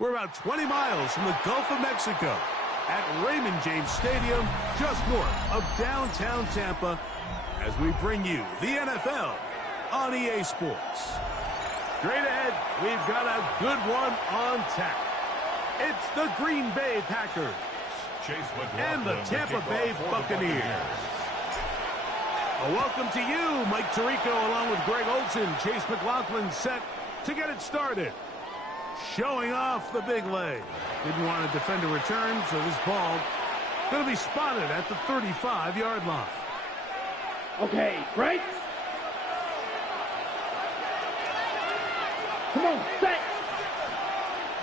We're about 20 miles from the Gulf of Mexico at Raymond James Stadium, just north of downtown Tampa, as we bring you the NFL on EA Sports. Straight ahead, we've got a good one on tap. It's the Green Bay Packers and the Tampa Bay Buccaneers. A welcome to you, Mike Tirico, along with Greg Olson. Chase McLaughlin set to get it started. Showing off the big leg. Didn't want to defend a return, so this ball going to be spotted at the 35-yard line. Okay, right? Come on, set.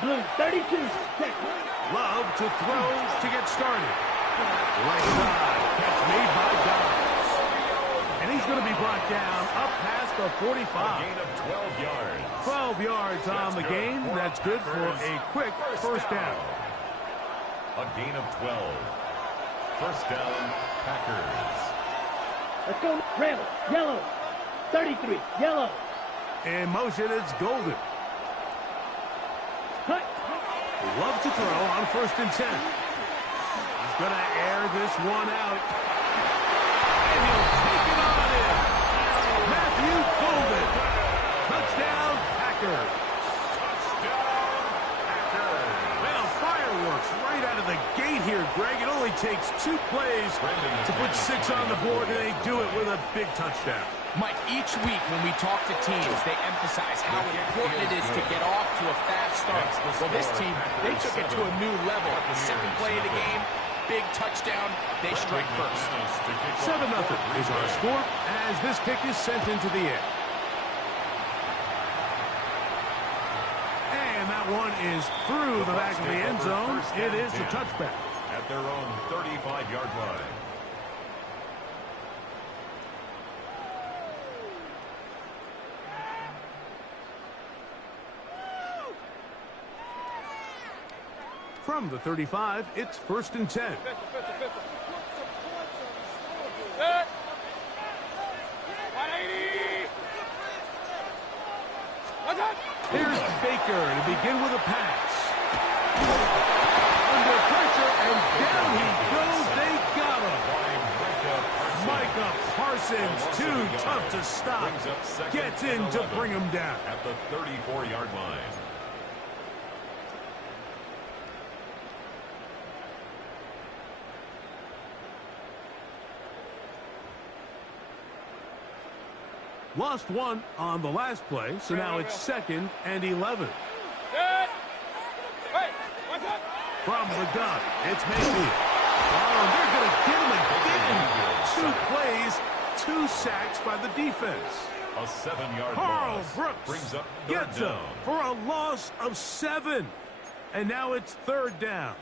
Blue, 32. Set. Love to throw to get started. Right side. Catch made by Dobbs. And he's going to be brought down up past the 45. A gain of 12 yards. 12 yards on the game. That's good for a quick first down. A gain of 12. First down, Packers. Let's go. Red, yellow. 33, yellow. In motion, it's Golden. Cut. Love to throw on 1st and 10. He's going to air this one out. And he'll take it on in. Matthew Golden. Touchdown, Packers. Touchdown, Packers. Well, fireworks right out of the gate here, Greg. It only takes 2 plays to put 6 on the board, and they do it with a big touchdown. Mike, each week when we talk to teams, they emphasize how important it is to get off to a fast start. Well, this team, they took it to a new level. The second play of the game, big touchdown, they strike first. 7-0 is our score as this kick is sent into the air. And that one is through the back of the end zone. It is a touchback. At their own 35-yard line. From the 35, it's 1st and 10. Here's Baker to begin with a pass. Under pressure, and down he goes. They got him. Micah Parsons, too tough to stop. Gets in to bring him down. At the 34-yard line. Lost 1 on the last play, so now it's 2nd and 11. From the gun, it's Mayfield. Oh, they're going to get him again. 2 plays, 2 sacks by the defense. A 7-yard Carl loss Brooks brings up gets him for a loss of 7. And now it's 3rd down.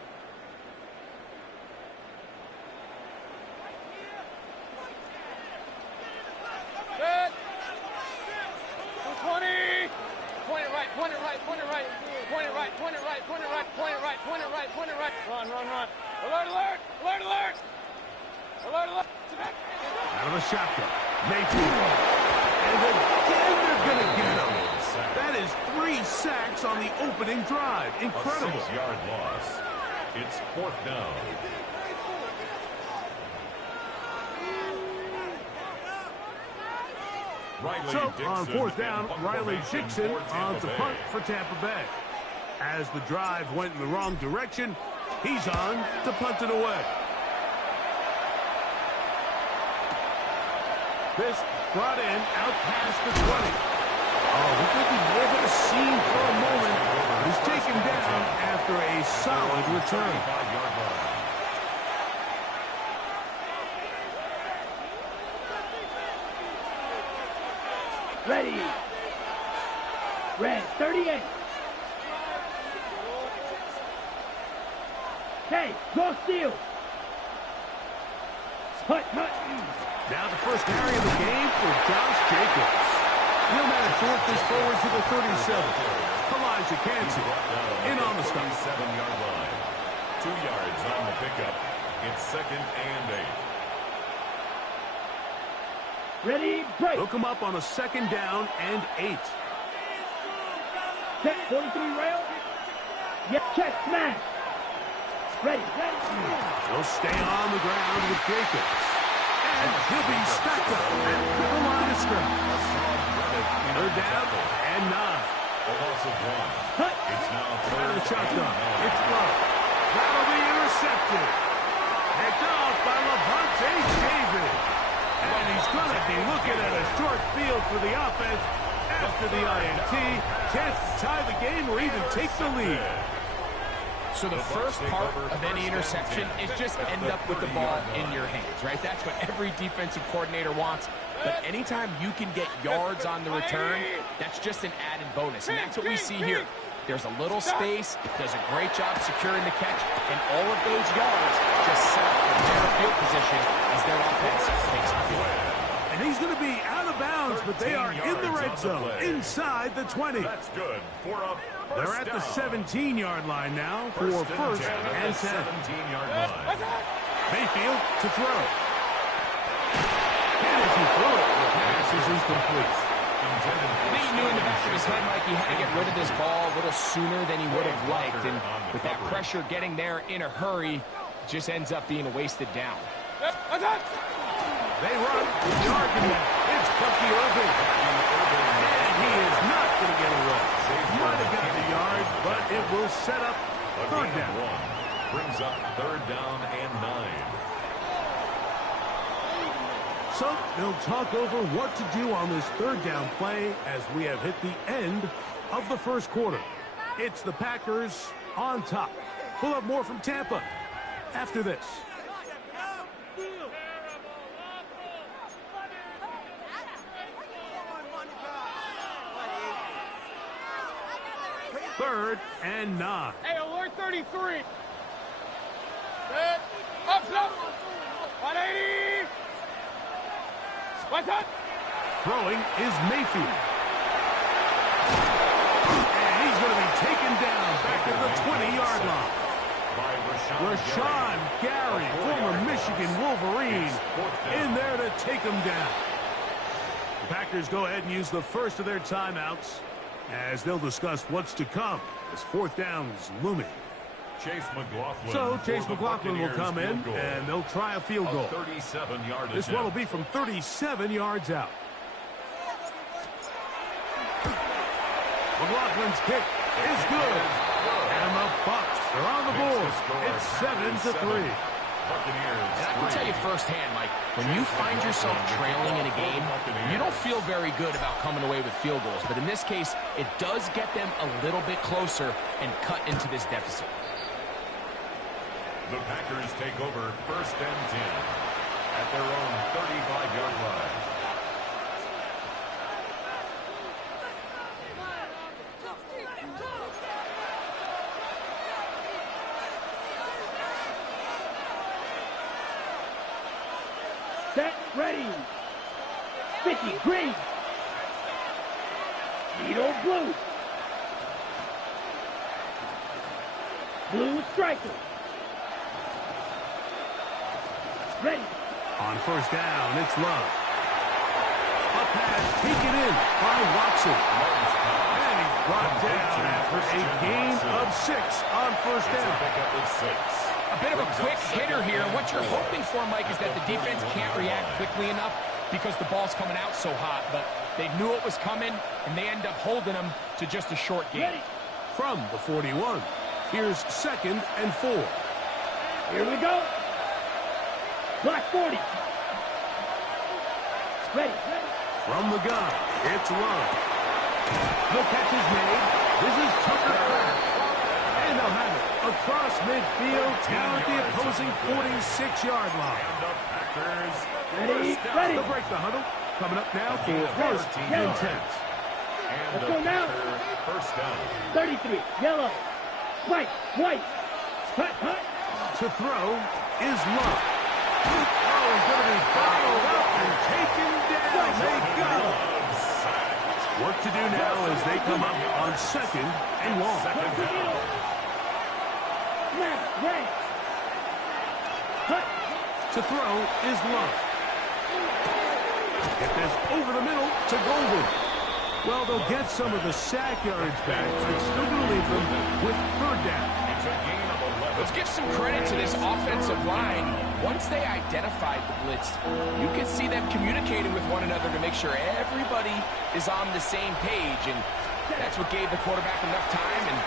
Run. Alert. Out of the shotgun. Mayfield. And again they're going to get him. That is 3 sacks on the opening drive. Incredible. A 6-yard loss. It's 4th down. So on 4th down, Riley Dixon on to punt for Tampa Bay. As the drive went in the wrong direction, he's on to punt it away. This brought in out past the 20. Oh, we could be over the scene for a moment. He's taken down after a solid return. Ready. Red, 38. Hey, go steal. Hut. Now the first carry of the game for Josh Jacobs. He'll manage to work this forward to the 37. Elijah Cansey in on the stop. 7-yard line. 2 yards on the pickup. It's 2nd and 8. Ready, break. Hook him up on a 2nd down and 8. Set 43 rail. Yeah, check, smash. Ready. He'll stay on the ground with Jacobs. And he'll be stacked up at the line of scrimmage. Third down and 9. A loss of 1. It's now Out of the 3rd shotgun. and 9. It's low. That'll be intercepted. Picked off by Levante David. And he's going to be looking at a short field for the offense after the INT. Chance to tie the game or even take the lead. So the first part of any interception is just end up with the ball in your hands, right? That's what every defensive coordinator wants. But anytime you can get yards on the return, that's just an added bonus. And that's what we see here. There's a little space, does a great job securing the catch, and all of those yards just set up a better field position as their offense takes the field. And he's going to be out of bounds, but they are in the red zone, inside the 20. That's good for a They're first at the down. 17-yard line now for first and 10. 17-yard line. Mayfield to throw. And as he threw it, the pass is incomplete. I think he knew in the back of his head, Mike, he had to get rid of this ball a little sooner than he would have liked. And with that pressure getting there in a hurry, it just ends up being a wasted down. They run with the argument. It's Bucky Irving. And he is not going to get away. Might have got the yard, but it will set up third down. Brings up 3rd down and 9. So they'll talk over what to do on this third down play as we have hit the end of the first quarter. It's the Packers on top. We'll have more from Tampa after this. Third and 9. Hey, alert 33. Set. Up. 180. What's up? Throwing is Mayfield. And he's going to be taken down back at the 20-yard line. Rashawn Gary, former Michigan Wolverine, in there to take him down. The Packers go ahead and use the first of their timeouts as they'll discuss what's to come as fourth down is looming. Chase McLaughlin. So Chase McLaughlin will come in, and they'll try a field goal. 37-yard This one will be from 37 yards out. McLaughlin's kick is good. And the Bucs are on the board. It's 7-3. And I can tell you firsthand, Mike, when you find yourself trailing in a game, you don't feel very good about coming away with field goals. But in this case, it does get them a little bit closer and cut into this deficit. The Packers take over 1st and 10 at their own 35-yard line. Set, ready. Sticky, green. Needle, blue. Blue striker. Ready. On first down, it's Love. A pass taken in by Watson. And he's brought down after a gain of 6 on first down. A bit of a quick hitter here. What you're hoping for, Mike, is that the defense can't react quickly enough because the ball's coming out so hot. But they knew it was coming, and they end up holding them to just a short gain. From the 41, here's 2nd and 4. Here we go. Block 40. Ready. From the gun, it's Love. The catch is made. This is Tucker. And they'll have it across midfield down at the opposing 46-yard line. And the Packers Ready. They'll break the huddle. Coming up now for 1st and 10. Let's go now. First down. 33. Yellow. White. Hut. To throw is Love. Oh, he's going to be bottled up and taken down. They got him. Work to do now as they come up on 2nd and long. Right. Hut. To throw is Love. Get this over the middle to Golden. Well, they'll get some of the sack yardage back, but it's still going to leave them with third down. It's a gain of 11. Let's give some credit to this offensive line. Once they identified the blitz, you could see them communicating with one another to make sure everybody is on the same page, and that's what gave the quarterback enough time and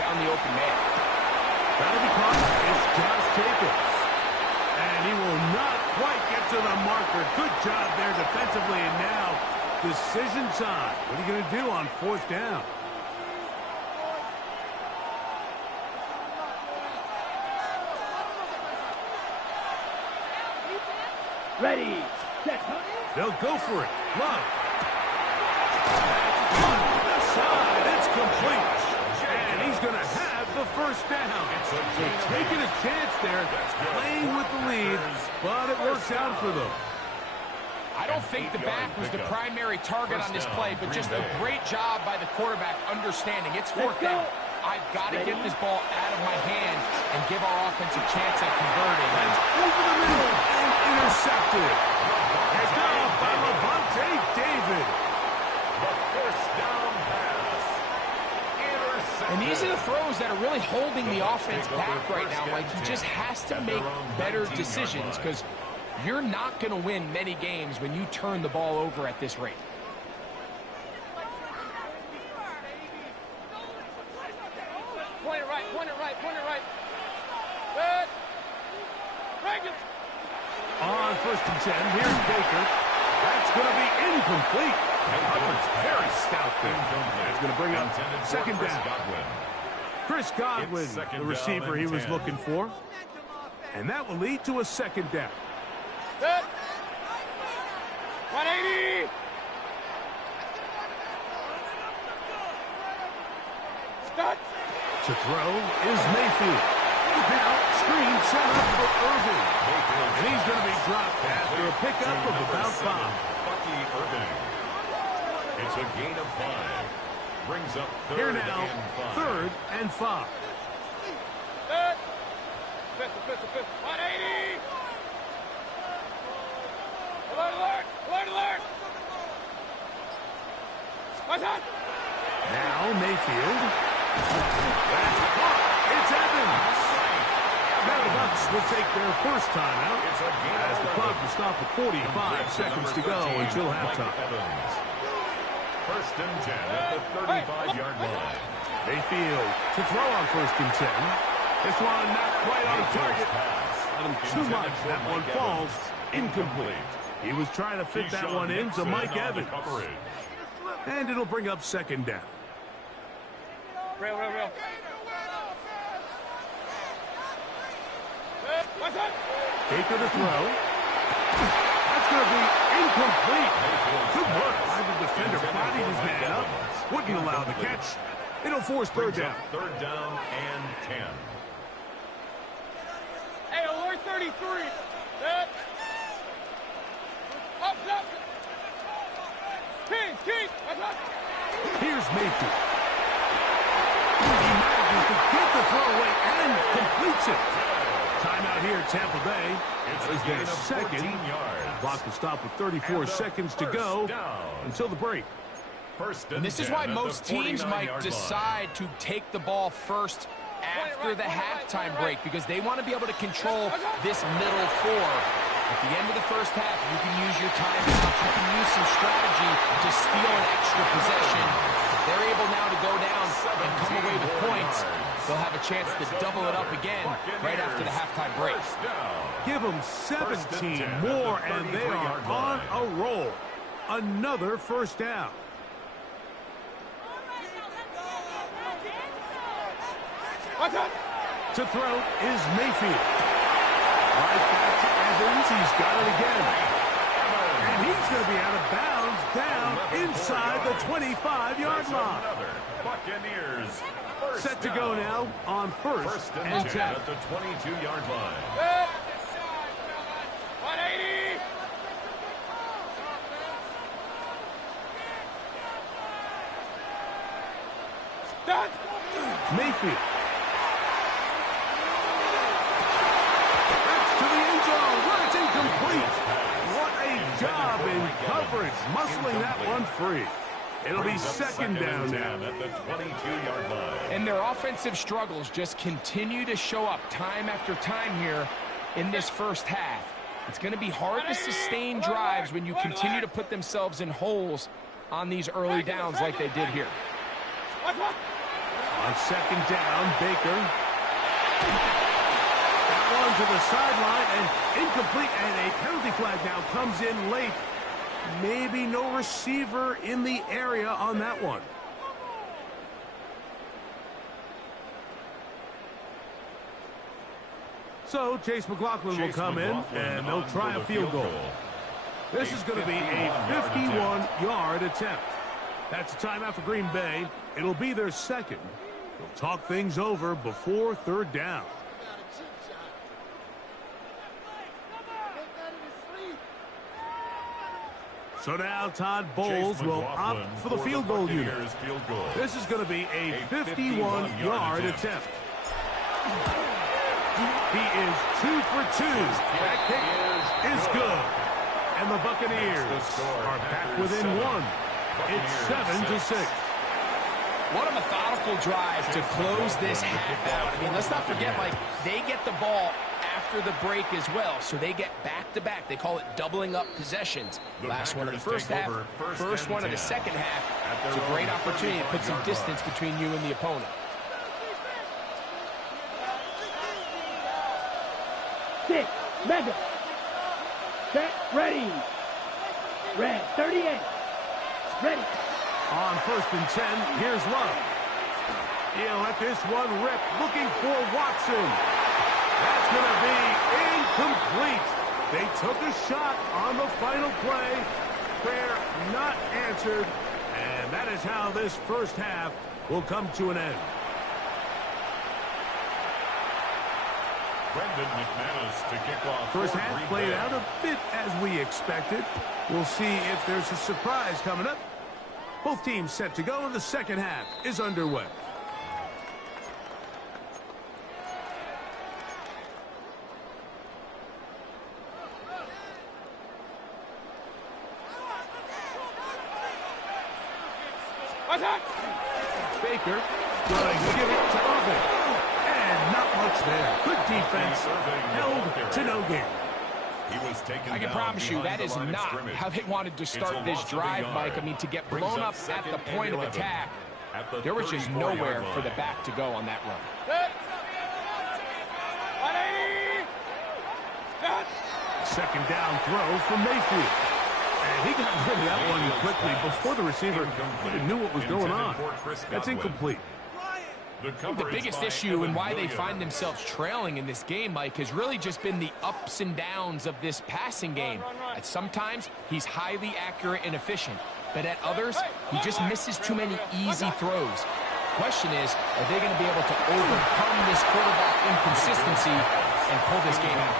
found the open man. That'll be caught. It's Josh Jacobs. And he will not quite get to the marker. Good job there defensively, and now decision time. What are you going to do on fourth down? Ready, set, They'll go for it. Love. On the side. It's complete. And he's going to have the first down. So taking a chance there, playing with the lead, but it works out for them. I don't think the back was the primary target on this play, but just a great job by the quarterback understanding. It's fourth down. I've got to get this ball out of my hand and give our offense a chance at converting. And over the middle and intercepted. Picked up by Levante David. The first down pass. Intercepted. And these are the throws that are really holding the offense back right now. Like, he just has to make better decisions because you're not going to win many games when you turn the ball over at this rate. Point it right, point it right, point it right. Good. Break it. On first and 10, here's Baker. That's going to be incomplete. Hubbard's very stout there. That's going to bring up second down. Chris Godwin, the receiver he was looking for. And that will lead to a second down. Good. 180. Start. To throw is Mayfield. Now, screen set up for Irving. And he's going to be dropped after a pickup of about 5. Bucky Irving. It's a gain of 5. Brings up Here third now, and 5. third and 5. Good. Fifth. 180. Alert, alert, alert, alert. What's that? Now Mayfield. That's caught. It's Evans. Now the Bucs will take their first time out as the clock will stop at 45 seconds to go until halftime. First and 10 at the 35-yard line. Mayfield to throw on first and 10. This one not quite on target. Not him too much. That one falls incomplete. He was trying to fit that one into Mike Evans. And it'll bring up second down. Real. What's that? Baker to throw. That's going to be incomplete. Good work by the defender. Bodied his man up. Wouldn't allow the catch. It'll force third down. Third down and 10. Hey, alert 33. Good. Up. Keys. What's up? Here's Mayfield. He manages to get the throw away and completes it. Timeout here at Tampa Bay. It's Is a their gain of 14 second. yards. Clock will stop with 34 seconds to go until the break. First And this is why most teams might decide to take the ball first after the halftime break because they want to be able to control this middle four. At the end of the first half, you can use your timeout. You can use some strategy to steal an extra possession. If they're able now to go down and come away with points, they'll have a chance to double it up again right after the halftime break. Give them 17 more, and they are on a roll. Another first down. What's that? To throw is Mayfield. Right back to Evans. He's got it again. And he's going to be out of bounds down inside the 25-yard line. Buccaneers. Set to go now on first and 10. At the 22-yard line. Good. 180. Start. Mayfield. That's to the end zone where it's incomplete. What a job in coverage, muscling that one free. It'll be second down now. At the 22-yard line. And their offensive struggles just continue to show up time after time here in this first half. It's going to be hard to sustain drives when you continue to put themselves in holes on these early downs like they did here. On second down, Baker. That one to the sideline and incomplete, and a penalty flag now comes in late. Maybe no receiver in the area on that one. So Chase McLaughlin will come in, and they'll try a field goal. This is going to be a 51-yard attempt. That's a timeout for Green Bay. It'll be their second. They'll talk things over before third down. So now Todd Bowles will opt for the field goal unit. This is going to be a 51-yard attempt. He is 2 for 2. That kick is good. And the Buccaneers are back within one. It's 7-6. What a methodical drive to close this half out. I mean, let's not forget, Mike, they get the ball after the break as well, so they get back-to-back. They call it doubling up possessions. Last one of the first half, first one of the second half. It's a great opportunity to put some distance between you and the opponent. Six, mega. Set, ready. Red, 38. Ready. On first and 10, here's Love. He'll let this one rip, looking for Watson. That's going to be incomplete. They took a shot on the final play. Prayer not answered. And that is how this first half will come to an end. Brendan McManus to kick off. First half played out a bit as we expected. We'll see if there's a surprise coming up. Both teams set to go, and the second half is underway. Baker going to give it to Irvin. And not much there. Good defense. Held to no gain. I can promise you that is not how they wanted to start this drive, Mike. I mean, to get blown up at the point of attack, there was just nowhere for the back to go on that run. Second down throw from Mayfield. And he got rid of that one quickly before the receiver even knew what was going on. That's incomplete. The biggest issue and why they find themselves trailing in this game, Mike, has really just been the ups and downs of this passing game. At sometimes, he's highly accurate and efficient, but at others, he just misses too many easy throws. Question is, are they going to be able to overcome this quarterback inconsistency and pull this game out?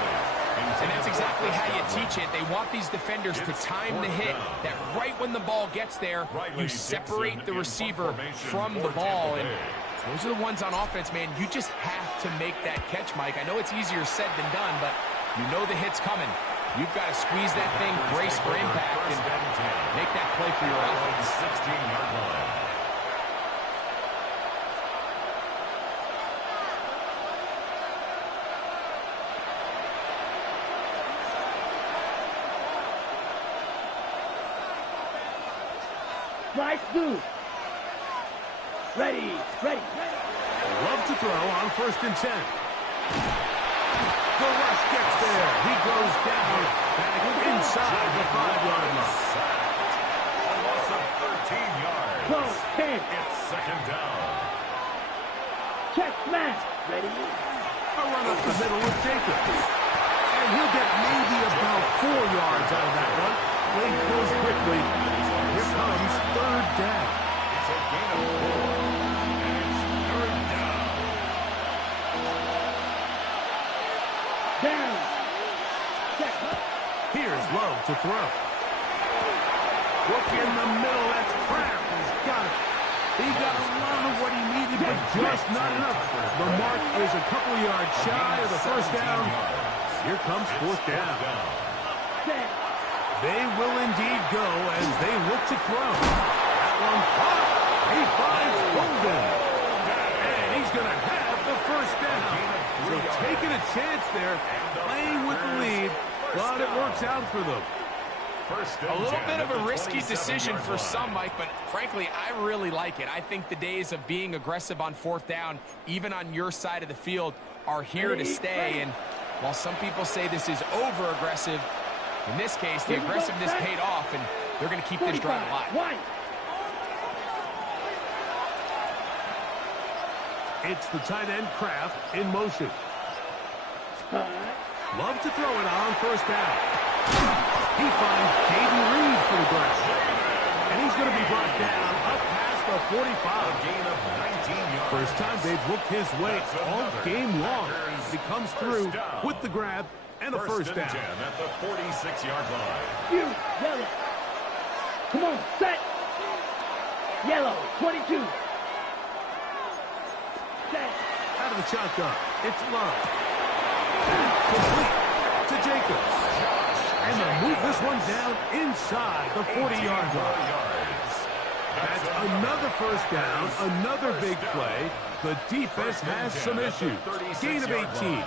And that's exactly how you teach it. They want these defenders to time the hit, that right when the ball gets there, you separate the receiver from the ball. And those are the ones on offense, man. You just have to make that catch, Mike. I know it's easier said than done, but you know the hit's coming. You've got to squeeze that thing, brace for impact, and make that play for your offense. 16-yard line. Right through. Ready. Love to throw on first and 10. The rush gets there. He goes down back inside the 5-yard line. A loss of 13 yards. Close, 10. It's second down. Check smash. Ready. A run up the middle with Jacobs. And he'll get maybe about 4 yards out of that one. They close quickly. Here comes third down. It's a gain of 4. And it's third down. Down. Check. Here's Love to throw. Look in the middle. That's Kraft. He's got it. He got a lot of what he needed, but just not enough. The mark is a couple yards shy of the first down. Here comes fourth down. They will indeed go as they look to throw. That one caught. He finds Golden. And he's going to have the first down. So taking a chance there, playing with the lead, but it works out for them. A little bit of a risky decision for some, Mike, but frankly, I really like it. I think the days of being aggressive on fourth down, even on your side of the field, are here to stay. And while some people say this is over-aggressive, in this case, the aggressiveness paid off, and they're going to keep this drive alive. It's the tight end Kraft in motion. Love to throw it on first down. He finds Jaden Reed for the grab. And he's going to be brought down up past the 45. Gain of 19 yards. First time they've looked his way all game long. He comes through with the grab and a first down. 10 at the 46-yard line. You, yellow. Come on, set. Yellow, 22. Set. Out of the shotgun, it's Love. Complete to Jacobs. And they'll move this one down inside the 40-yard line. That's another first down, another big play. The defense has some issues. Gain of 18.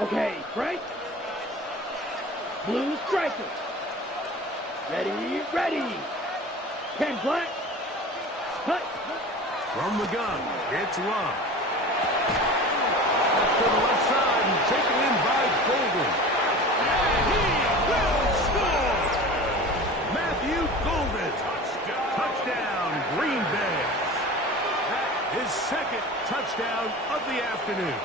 Okay, Frank. Blue striker. Ready, ready. Ken Black. Cut. From the gun, it's Love. To the left side and taken in by Golden. And he will score! Matthew Golden. Touchdown, Green Bay. That is second touchdown of the afternoon.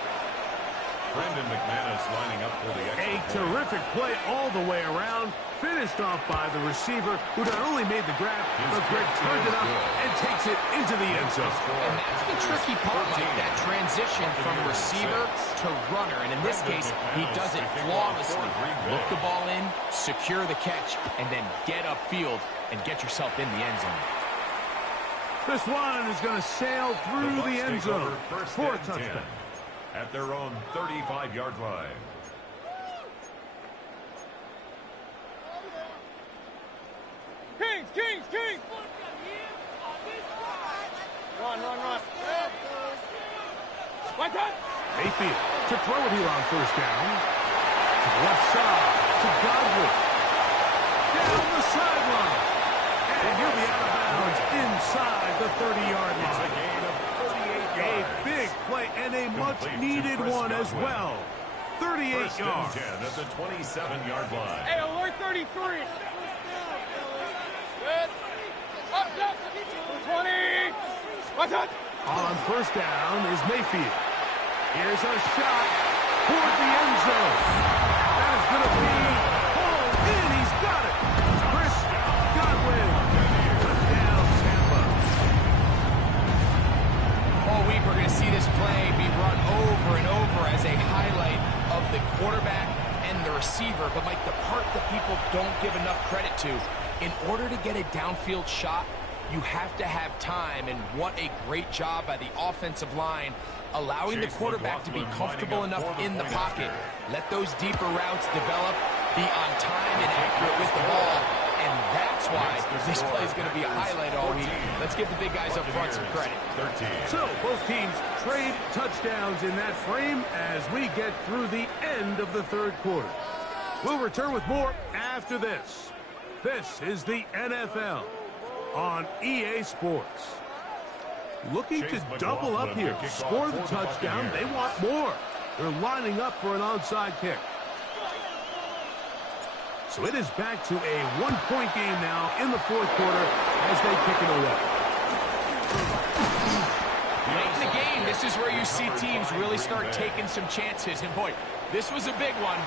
Brandon McManus lining up for the extra A point. terrific play all the way around. Finished off by the receiver, who not only made the grab, but Greg turned it up and takes it into the end zone. And that's the tricky part, Mike, that transition from receiver to runner. And in this case, he does it flawlessly. Look the ball in, secure the catch, and then get upfield and get yourself in the end zone. This one is going to sail through the end zone for a touchdown. At their own 35-yard line. Kings, Kings, Kings! Run, run, run. Watch out! Mayfield to throw it here on first down. To the left side, to Godwin. Down the sideline. And he'll be out of bounds inside the 30-yard line. It's a gain of 38 yards. A big play and a much-needed one as well. 38 First and yards. 10 at the 27-yard line. Hey, alert 33! Good. Up, up! 20! Watch out! On first down is Mayfield. Here's a shot toward the end zone. That is going to be pulled in. He's got it. Chris Godwin. Touchdown, Tampa. All week, we're going to see this play be run over and over as a highlight of the quarterback and the receiver. But, Mike, the part that people don't give enough credit to, in order to get a downfield shot, you have to have time, and what a great job by the offensive line allowing the quarterback to be comfortable enough in the pocket. Let those deeper routes develop, be on time and accurate with the ball, and that's why this play is going to be a highlight all week. Let's give the big guys up front some credit. 13. So both teams trade touchdowns in that frame as we get through the end of the third quarter. We'll return with more after this. This is the NFL on EA Sports. Looking to double up here, score the touchdown. They want more. They're lining up for an onside kick. So it is back to a one-point game now in the fourth quarter as they kick it away. Late in the game, this is where you see teams really start taking some chances. And boy, this was a big one,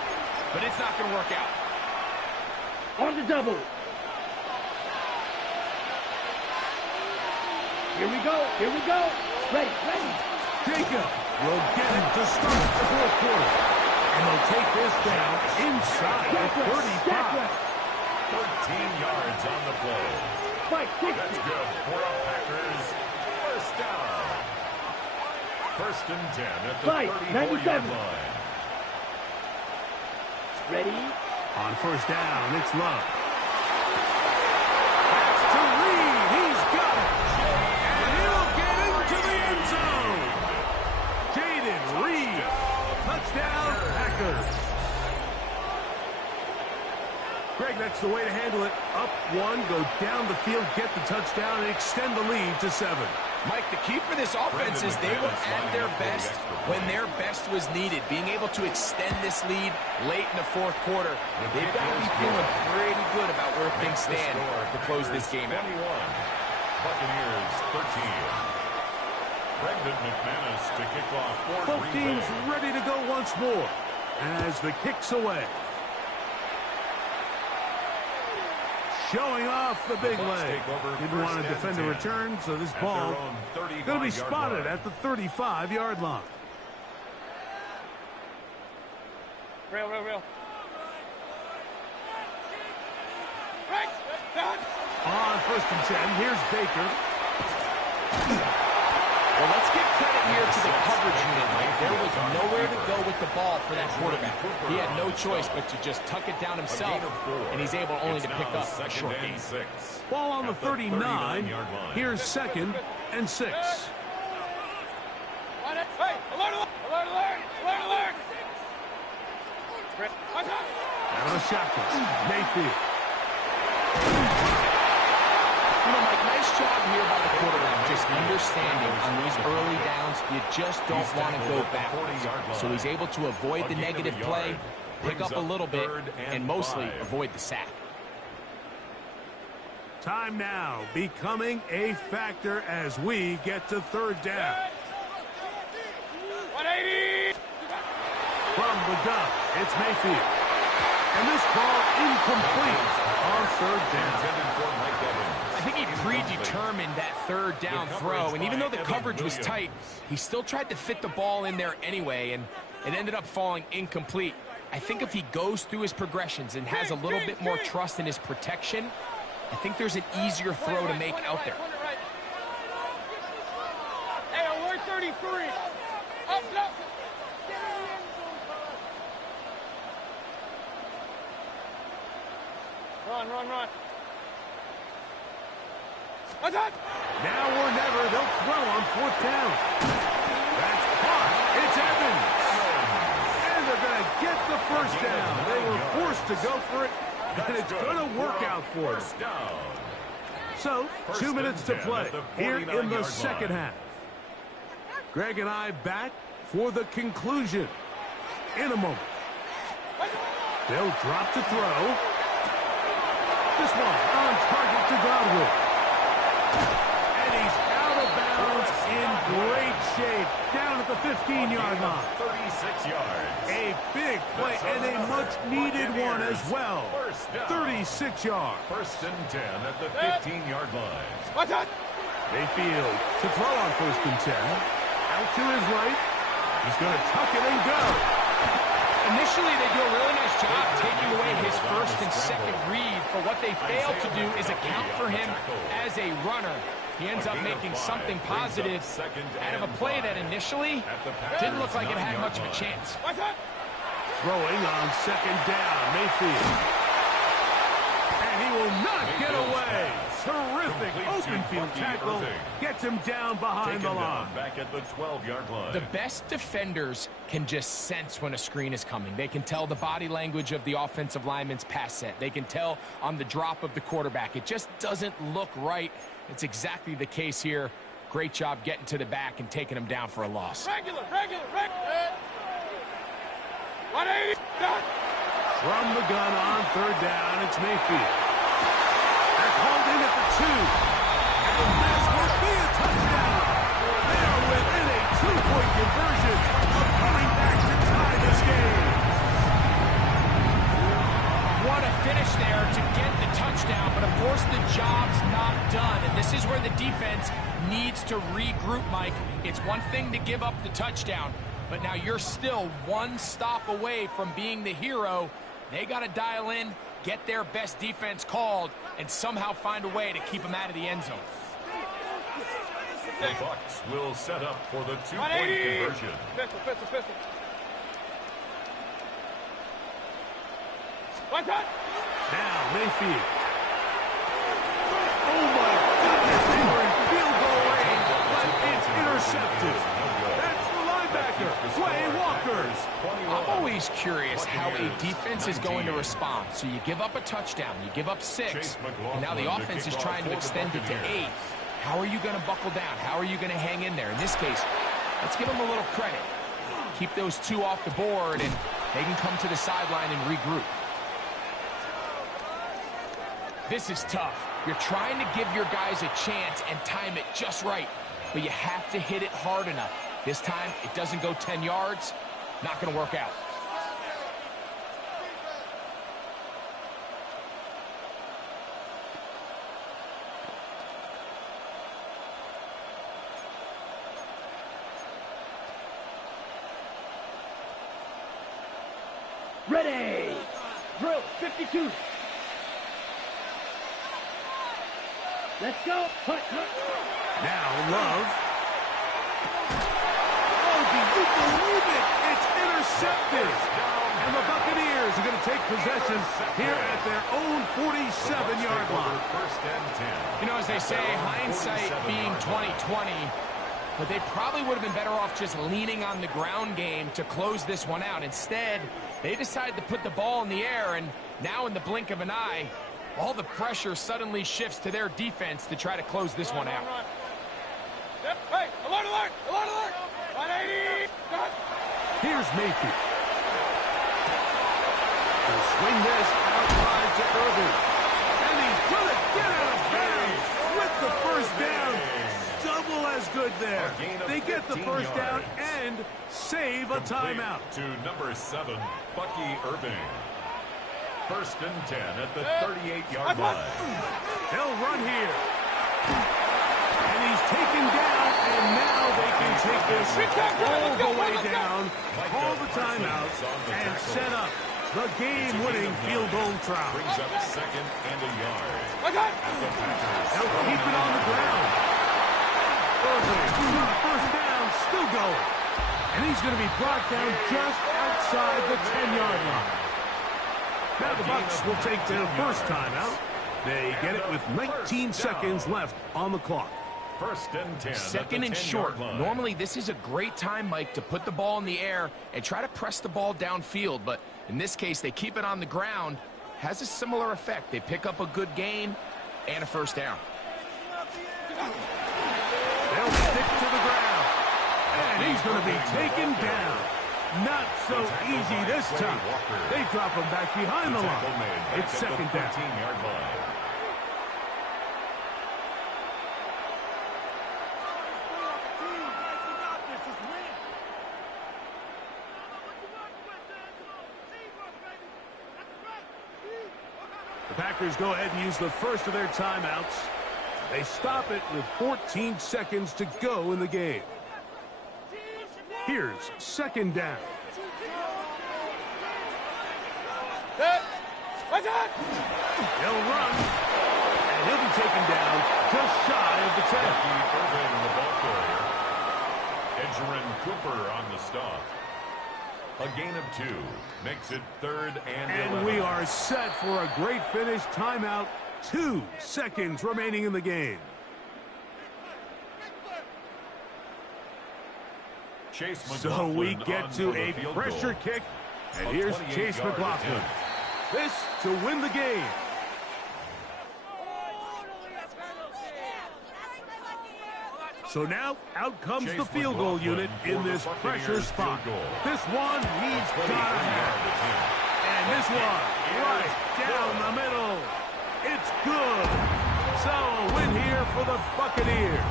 but it's not going to work out. On the double. Here we go. Here we go. Ready, ready. Jacob will get it to start the fourth quarter. And they'll take this down inside the 35. 13 yards on the play. Fight, 60. That's good for a Packers first down. First and 10 at the 34-yard line. Ready? On first down, it's Love. That's to Reed. He Greg, that's the way to handle it. Up one, go down the field, get the touchdown, and extend the lead to 7. Mike, the key for this offense is they were at their best when their best was needed. Being able to extend this lead late in the fourth quarter, they've got to be feeling pretty good about where things stand to close this game out. Buccaneers 13. Brendan McManus to kick off for Both teams ready to go once more as the kick's away. Showing off the big leg. Didn't want to defend the return, so this ball going to be spotted at the 35-yard line. Real. Right. Down. On 1st and 10, here's Baker. Well, let's give credit here to the coverage unit, Mike. There was nowhere to go with the ball for that quarterback. He had no choice but to just tuck it down himself, and he's able only to pick up a short gain. Ball on the 39. Here's 2nd and 6. Hey, alert. Out of the shotgun, Mayfield. You know, Mike, nice job here by the quarterback, just understanding on these early downs, you just don't want to go backwards. So he's able to avoid the negative play, pick up a little bit, and mostly avoid the sack. Time now becoming a factor as we get to 3rd down. 180. From the gun, it's Mayfield. And this ball incomplete on 3rd down. I think he predetermined that 3rd down throw, and even though the coverage was tight, he still tried to fit the ball in there anyway, and it ended up falling incomplete. I think if he goes through his progressions and has a little bit more trust in his protection, I think there's an easier throw to make out there. Hey, alert 33. Up. Run. Now or never, they'll throw on 4th down. That's caught. It's Evans. And they're going to get the 1st down. They were forced to go for it, and it's going to work out for them. So, 2 minutes to play here in the 2nd half. Greg and I back for the conclusion in a moment. They'll drop to throw. This one on target to Godwin. And he's out of bounds in great shape. Down at the 15-yard line. 36 yards. A big play and a much-needed one as well. 36 yards. 1st and 10 at the 15-yard line. Mayfield to throw on 1st and 10. Out to his right. He's going to tuck it and go. Initially, they do a really nice job taking away his 1st and 2nd read, but what they fail to do is account for him as a runner. He ends up making something positive out of a play that initially didn't look like it had much of a chance. Throwing on 2nd down, Mayfield. And he will not get away. Terrific open field tackle. Gets him down behind the line. Back at the 12-yard line. The best defenders can just sense when a screen is coming. They can tell the body language of the offensive lineman's pass set. They can tell on the drop of the quarterback. It just doesn't look right. It's exactly the case here. Great job getting to the back and taking him down for a loss. Regular. 180. From the gun on 3rd down, it's Mayfield. They're called in at the 2. And this will be a touchdown. They're within a 2-point conversion of coming back to tie this game. What a finish there to get the touchdown, but of course the job's not done. And this is where the defense needs to regroup, Mike. It's one thing to give up the touchdown, but now you're still one stop away from being the hero. They got to dial in, get their best defense called, and somehow find a way to keep them out of the end zone. The Bucs will set up for the 2-point conversion. Pistol. Now Mayfield. Oh my goodness, they were in field goal range, but it's intercepted. That's the linebacker, Quay Walker. I'm always curious how a defense is going to respond. So you give up a touchdown, you give up 6, and now the offense is trying to extend it to 8. How are you going to buckle down? How are you going to hang in there? In this case, let's give them a little credit. Keep those 2 off the board, and they can come to the sideline and regroup. This is tough. You're trying to give your guys a chance and time it just right, but you have to hit it hard enough. This time, it doesn't go 10 yards. Not going to work out. Ready. Drill 52. Let's go. Hut. Now Love. Oh, do you believe it? It's intercepted. And the Buccaneers are going to take possession here at their own 47-yard line. First and 10. You know, as they say, hindsight being 20/20, but they probably would have been better off just leaning on the ground game to close this one out. Instead, they decided to put the ball in the air, and now in the blink of an eye, all the pressure suddenly shifts to their defense to try to close this one out. Yep. Hey, alert, alert, alert, alert. 180. Here's Mayfield. He'll swing this outside to Irving. And he's going to get out of bounds with the first down. Double as good there. They get the first down and save a timeout. To number 7, Bucky Irving. First and 10 at the 38-yard line. They'll run here. And he's taken down, and now they can take this all the way down, call the timeout, and set up the game-winning field goal try. Brings up second and a yard. They'll keep it on the ground. First down, still going. And he's going to be brought down just outside the 10-yard line. Now the Bucs will take their first timeout. They get it with 19 seconds left on the clock. First and 10. Second and short. Normally, this is a great time, Mike, to put the ball in the air and try to press the ball downfield. But in this case, they keep it on the ground. Has a similar effect. They pick up a good gain and a first down. They'll stick to the ground. And he's going to be taken down. Not so easy this time. They drop him back behind the line. It's second down. The Packers go ahead and use the first of their timeouts. They stop it with 14 seconds to go in the game. Here's second down. He'll run, and he'll be taken down just shy of the 10. Irving, the ball carrier. Edgerrin Cooper on the stop. A gain of 2 makes it third and 11. And we are set for a great finish. Timeout. 2 seconds remaining in the game. So we get to a pressure kick, and here's Chase McLaughlin. This to win the game. So now out comes the field goal unit in this pressure spot. This one he's got to have. And this one right down the middle. It's good. So a win here for the Buccaneers.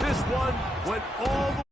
This one went all the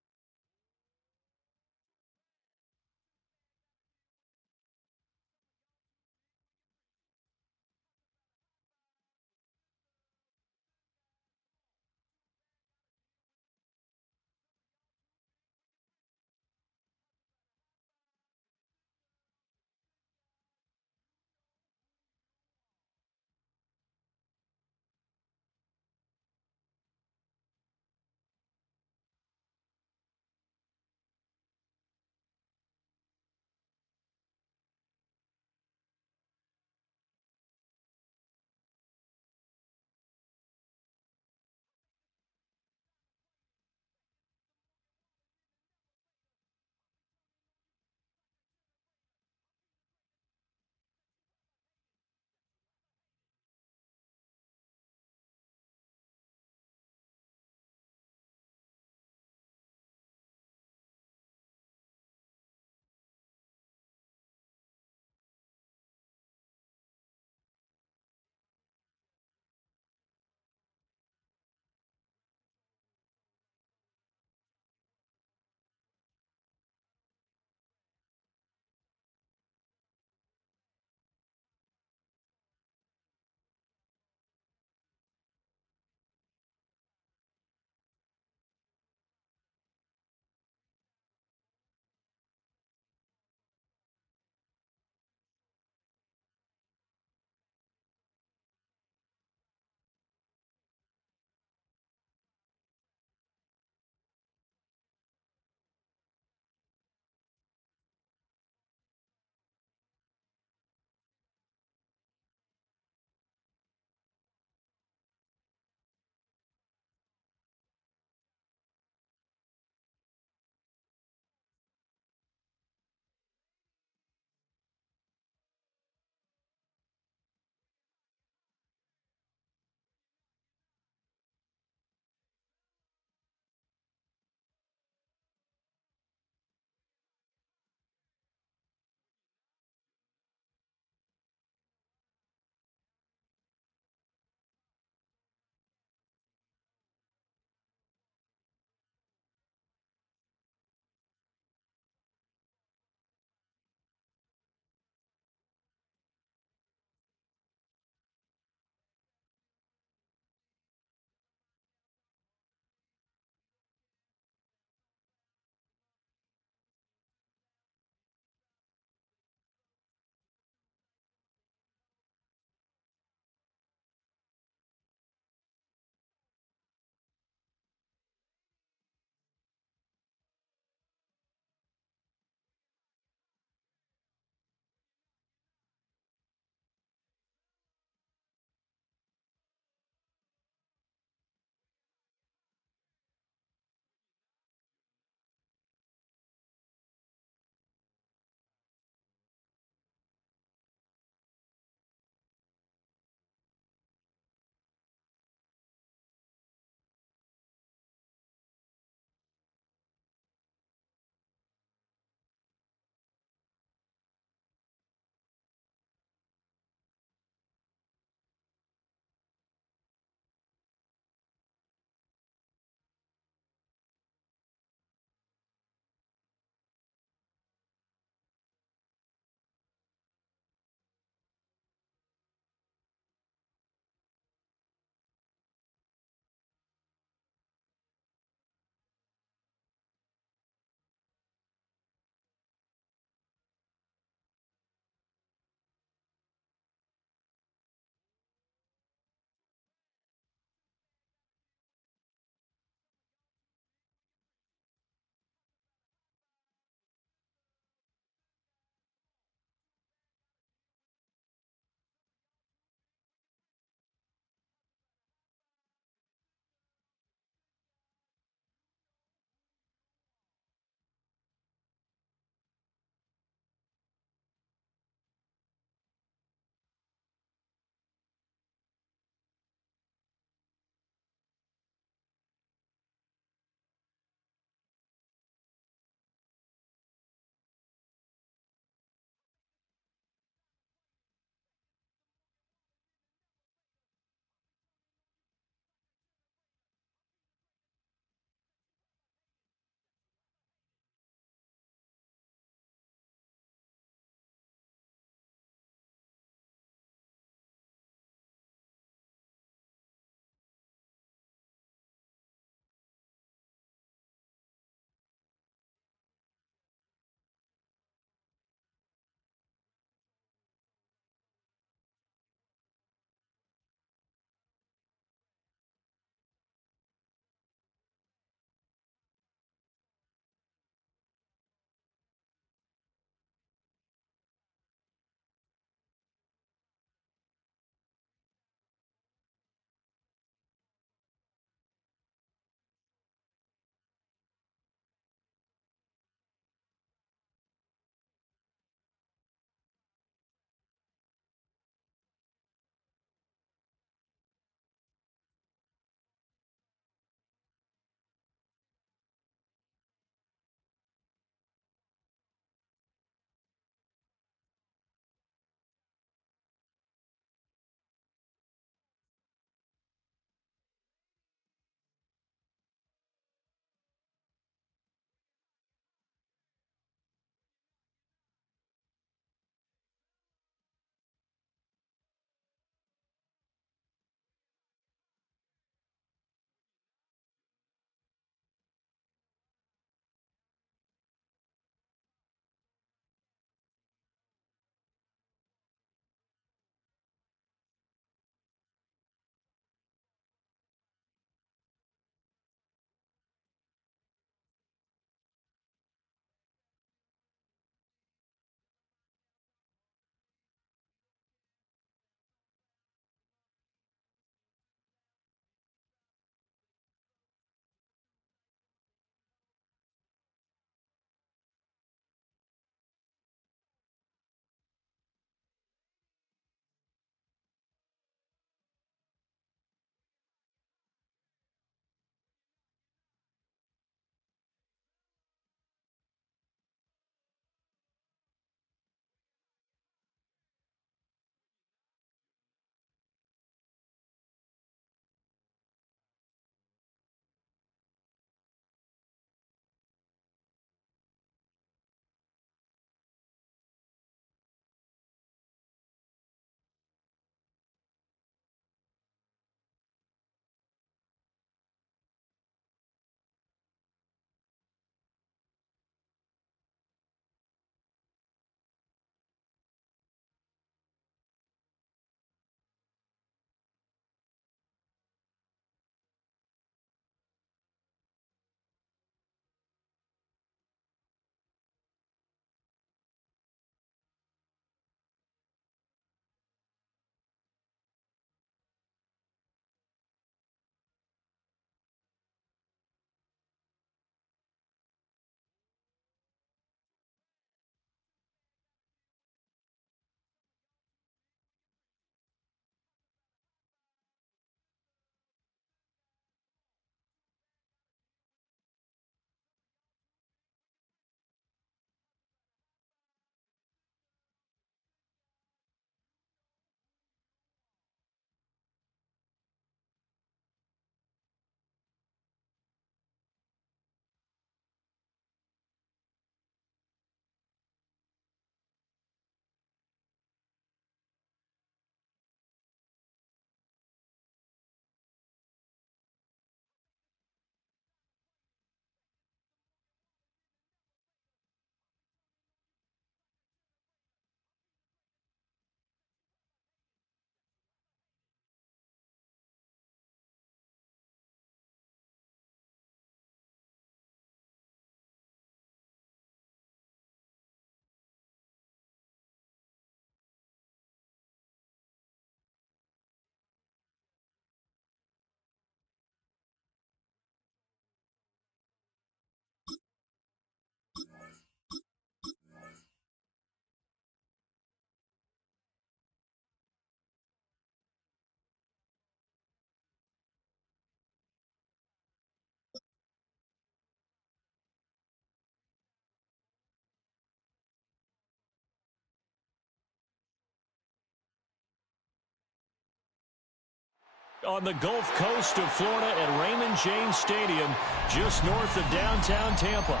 on the Gulf Coast of Florida at Raymond James Stadium, just north of downtown Tampa.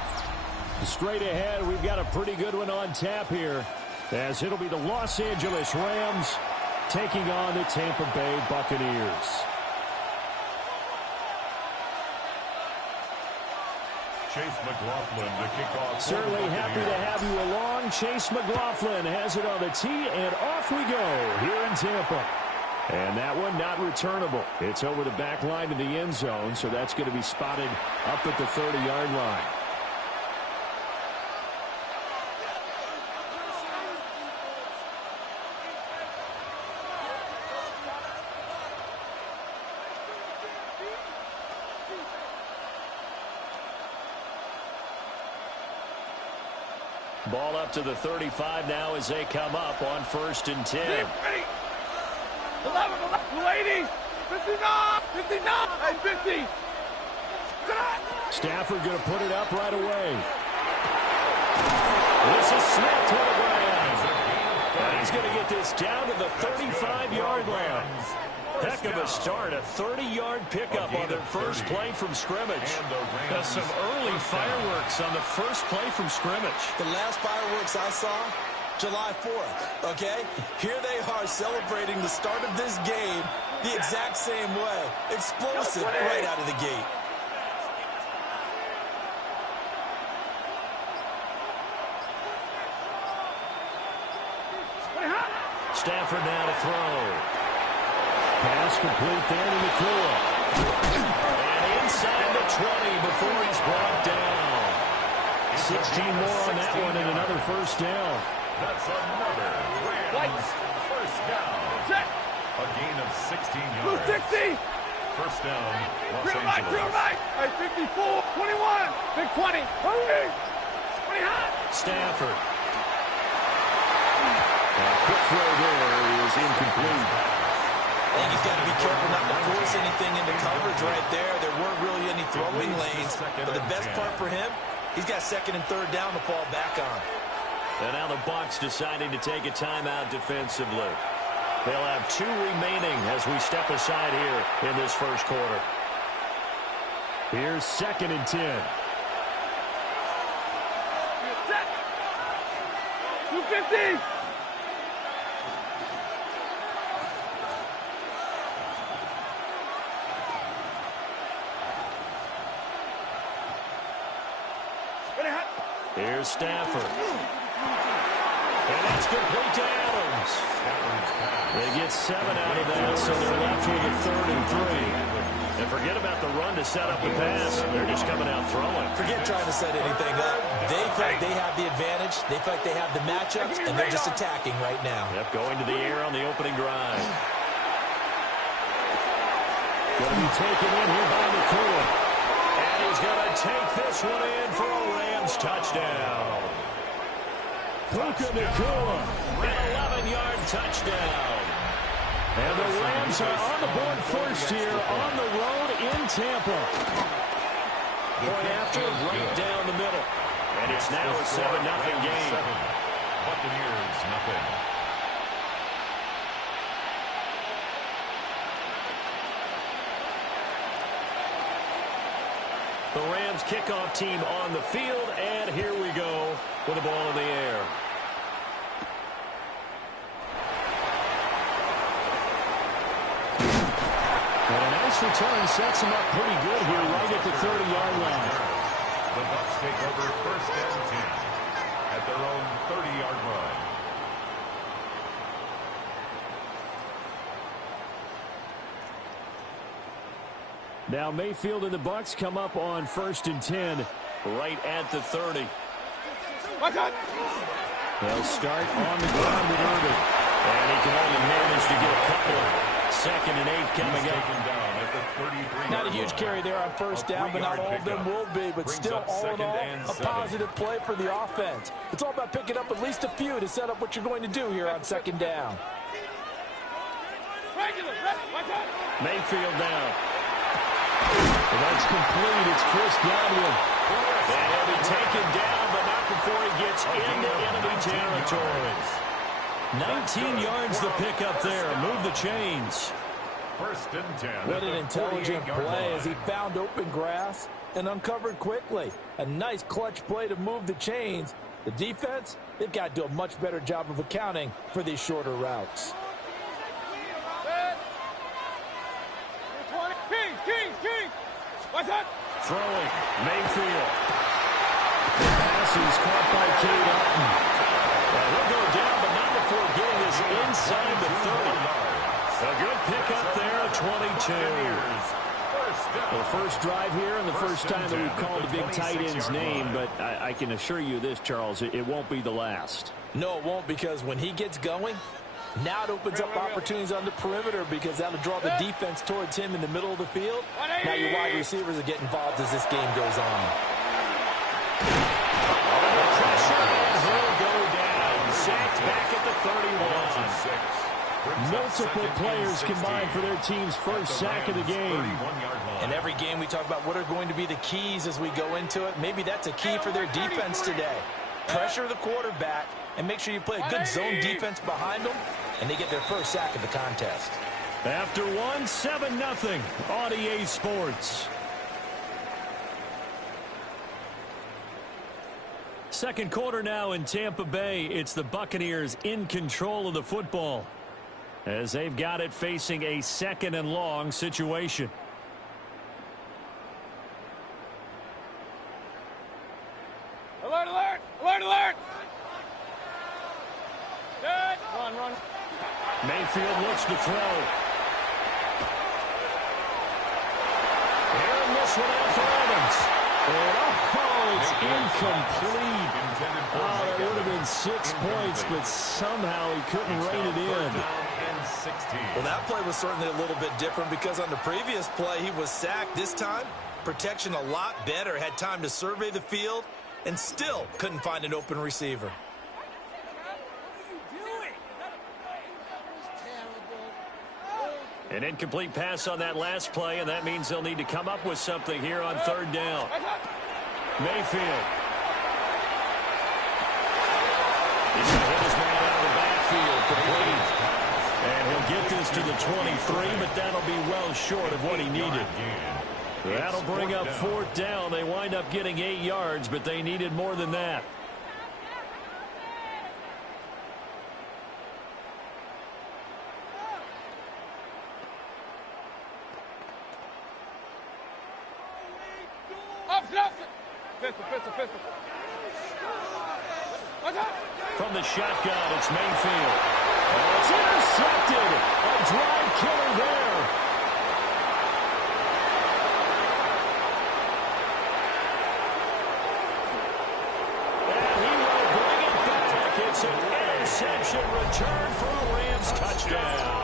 Straight ahead, we've got a pretty good one on tap here, as it'll be the Los Angeles Rams taking on the Tampa Bay Buccaneers. Chase McLaughlin to kick off. Certainly happy to have you along. Chase McLaughlin has it on the tee, and off we go here in Tampa. And that one not returnable. It's over the back line to the end zone, so that's going to be spotted up at the 30-yard line. Ball up to the 35 now as they come up on 1st and 10. 11, 280, 59, 59, and 50. Stafford going to put it up right away. This is Smith to the ground. And he's going to get this down to the 35-yard line. Heck of a start, a 30-yard pickup on their first play from scrimmage. That's some early fireworks on the first play from scrimmage. The last fireworks I saw, July 4th, okay? Here they are celebrating the start of this game the exact same way. Explosive right out of the gate. Stafford now to throw. Pass complete there to McCool. And inside the 20 before he's brought down. 16 more on that one and another first down. That's another Rams first down. A gain of 16 yards. 260. First down, Los Drill right, Angeles. drill right. Hey, 54, 21, big 20. Hurry. 20 hot. Stafford. A quick throw there is incomplete. I think he's got to be careful not to force anything into coverage right there. There weren't really any throwing lanes. But the best part for him, he's got 2nd and 3rd down to fall back on. And now the Bucs deciding to take a timeout defensively. They'll have 2 remaining as we step aside here in this first quarter. Here's 2nd and 10. 250. Here's Stafford. And it's complete to Adams. They get 7 out of that, so they're left with a 3rd and 3. And forget about the run to set up the pass. They're just coming out throwing. Forget trying to set anything up. They feel like they have the advantage. They feel like they have the matchups, and they're just attacking right now. Yep, going to the air on the opening drive. Going to be taken in here by McCool. And he's going to take this one in for a Rams touchdown. Puka Nacua, an 11-yard touchdown. And the Rams are on the board first here on the road in Tampa. Point after, right down the middle. And it's now a 7-0 game. Buccaneers, nothing. The Rams kickoff team on the field, and here we go with the ball in the air. And a nice return sets him up pretty good here right at the 30-yard line. The Bucs take over 1st and 10 at their own 30-yard line. Now Mayfield and the Bucs come up on 1st and 10 right at the 30. They'll start on the ground with Irvin. And he can only manage to get a couple of 2nd and 8 coming up. Not a huge carry there on first down, but not all of them will be. But still, all in all, a positive play for the offense. It's all about picking up at least a few to set up what you're going to do here on 2nd down. Mayfield down. And that's complete. It's Chris Godwin. And he'll be taken down, but not before he gets into enemy territory. 19 yards the pickup there. Move the chains. First and 10. What an intelligent play as he found open grass and uncovered quickly. A nice clutch play to move the chains. The defense, they've got to do a much better job of accounting for these shorter routes. Kings. What's that? Throwing, Mayfield. The pass is caught by Cade Upton. He'll go down, but not before getting this inside the 30. A good pickup there, 22. The first drive here and the first time that we've called the big tight end's name, but I can assure you this, Charles, it won't be the last. No, it won't, because when he gets going, now it opens up opportunities on the perimeter because that'll draw the defense towards him in the middle of the field. Now your wide receivers will get involved as this game goes on. Under pressure, and he'll go down. Sacked back at the 31. Multiple players combined for their team's first sack of the game. In every game we talk about what are going to be the keys as we go into it. Maybe that's a key for their defense today. Pressure the quarterback and make sure you play a good zone defense behind them, and they get their first sack of the contest. After 7-0 on EA Sports. Second quarter now in Tampa Bay. It's the Buccaneers in control of the football as they've got it facing a 2nd and long situation. Alert, alert! Alert, alert! Good. Run. Mayfield looks to throw. And this one out for Evans. And it's incomplete. That would have been 6 points, but somehow he couldn't rein it in. Well, that play was certainly a little bit different because on the previous play he was sacked. This time, protection a lot better. Had time to survey the field and still couldn't find an open receiver. An incomplete pass on that last play, and that means they'll need to come up with something here on 3rd down. Mayfield. He's going to hit his man out of the backfield, complete. And he'll get this to the 23, but that'll be well short of what he needed. That'll bring up 4th down. They wind up getting 8 yards, but they needed more than that. Pistol. From the shotgun, it's Mayfield. It's intercepted. A drive killer there. And he will bring it back. It's an interception return for a Rams touchdown.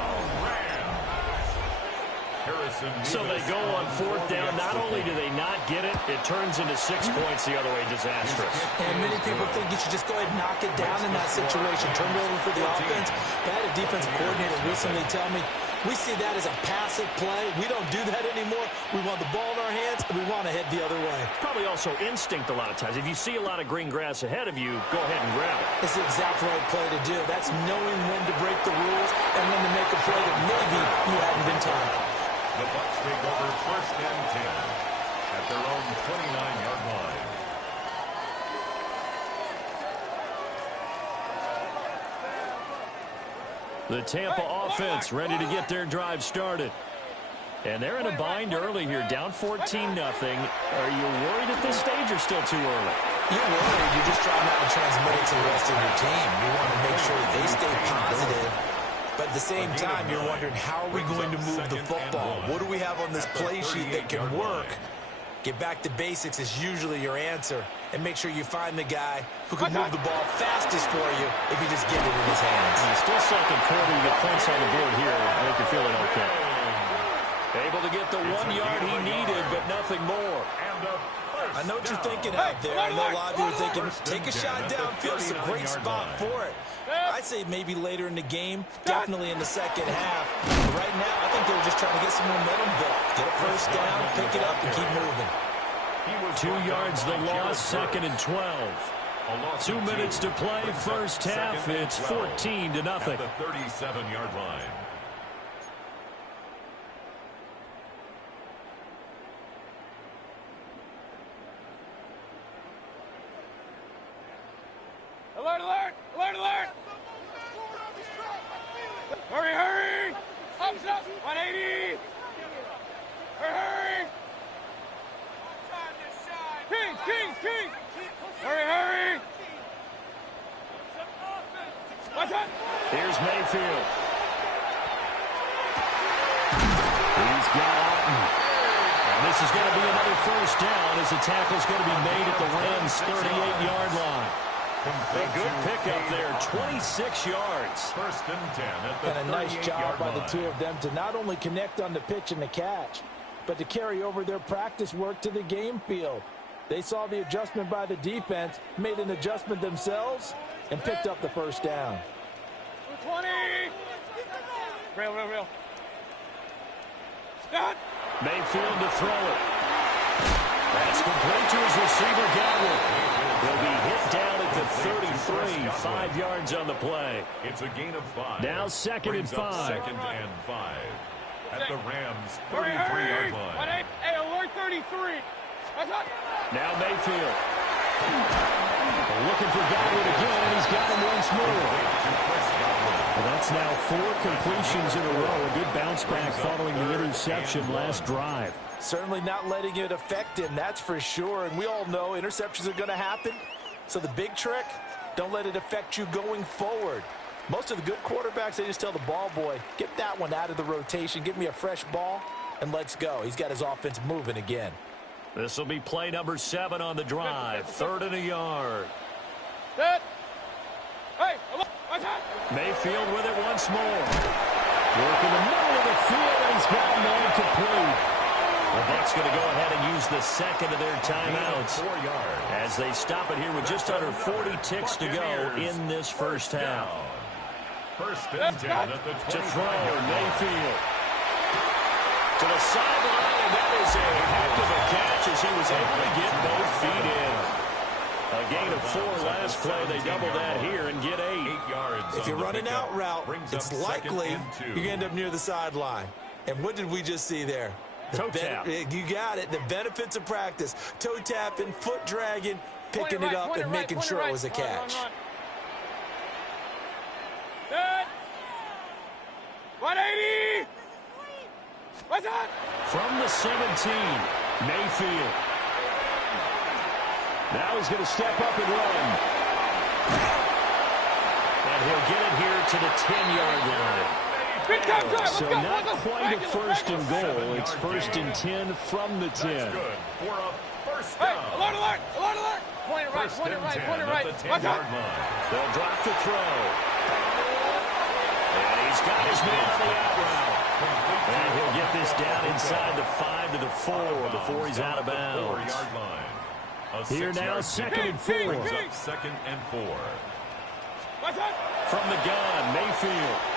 So they go on 4th down. Not only do they not get it, it turns into 6 points the other way. Disastrous. And many people think you should just go ahead and knock it down in that situation. Turn it over for the offense. I had a defensive coordinator recently tell me, we see that as a passive play. We don't do that anymore. We want the ball in our hands, and we want to head the other way. Probably also instinct a lot of times. If you see a lot of green grass ahead of you, go ahead and grab it. It's the exact right play to do. That's knowing when to break the rules and when to make a play that maybe you hadn't been taught. The Bucs take over 1st and 10 at their own 29-yard line. The Tampa offense ready to get their drive started. And they're in a bind early here, down 14-0. Are you worried at this stage or still too early? You're worried. You're just trying not to transmit it to the rest of your team. You want to make sure they stay positive. But at the same time, you're wondering, how are we going to move the football? What do we have on this play sheet that can work? Get back to basics is usually your answer. And make sure you find the guy who can move the ball fastest for you if you just get it in his hands. Still second quarter, you get points on the board here. I think you're feeling okay. Able to get the 1 yard he needed, but nothing more. I know what you're thinking out there. I know a lot of you are thinking, take a shot downfield. It's a great spot for it. I'd say maybe later in the game, definitely in the second half. But right now, I think they were just trying to get some momentum built. Get a first down, pick it up, and keep moving. 2 yards the loss, 2nd and 12. 2 minutes to play, first half. It's 14-0. At the 37-yard line. Alert, alert! Alert, alert! Hurry, hurry! Up, up! 180! Hurry, hurry! Kings, Kings, Kings! Hurry, hurry! What's up? Here's Mayfield. He's got Alton. And this is going to be another first down as the tackle's going to be made at the Rams' 38-yard line. A good pickup there, 26 yards. First and 10 at the 38-yard line. And a nice job by the two of them to not only connect on the pitch and the catch, but to carry over their practice work to the game field. They saw the adjustment by the defense, made an adjustment themselves, and picked up the first down. 20! Real. Stop! Mayfield to throw it. That's complete to his receiver, Godwin. He'll be hit down at the 33, 5 yards on the play. It's a gain of 5. Now second and 5. Second and 5 at the Rams' Hurry, 33-yard hurry! line. Hey, alert 33! What's up? Now Mayfield. Looking for Godwin again. He's got him once more. Well, that's now 4 completions in a row. A good bounce back following the interception last drive. Certainly not letting it affect him, that's for sure. And we all know interceptions are going to happen. So the big trick, don't let it affect you going forward. Most of the good quarterbacks, they just tell the ball boy, get that one out of the rotation, give me a fresh ball, and let's go. He's got his offense moving again. This will be play number 7 on the drive. 3rd and a yard. Good. Hey, what's up? Mayfield with it once more. Work in the middle of the field, and he's got man complete. Well, that's going to go ahead and use the second of their timeouts as they stop it here with just under 40 ticks to go in this first half. First and 10 at the 25-yard To throw, line. Mayfield. To the sideline, and that is a heck of a catch as he was able to get both feet in. A gain of 4 last play. They double that here and get 8. 8 yards. If you're running out route, Brings it's up second likely and 2. you're going to end up near the sideline. And what did we just see there? Toe tap. You got it. The benefits of practice. Toe tapping, foot dragging, picking it up, and making sure it was a catch. Good. 180. What's up? From the 17, Mayfield. Now he's going to step up and run. And he'll get it here to the 10-yard line. Big time drive. So not quite a first and goal. It's first and 10 from the 10. That's good for a first Hey, down. alert, alert, alert, alert. Point it right, First point it and right, 10 point it at right. the What's up? 10-yard line. They'll drop the throw. And he's got his man on the out route. And he'll get this down inside the 5 to the 4 before he's out of bounds. 4-yard line. A Here now, 6-yard second and 4. brings up second and 4. What's up? From the gun, Mayfield.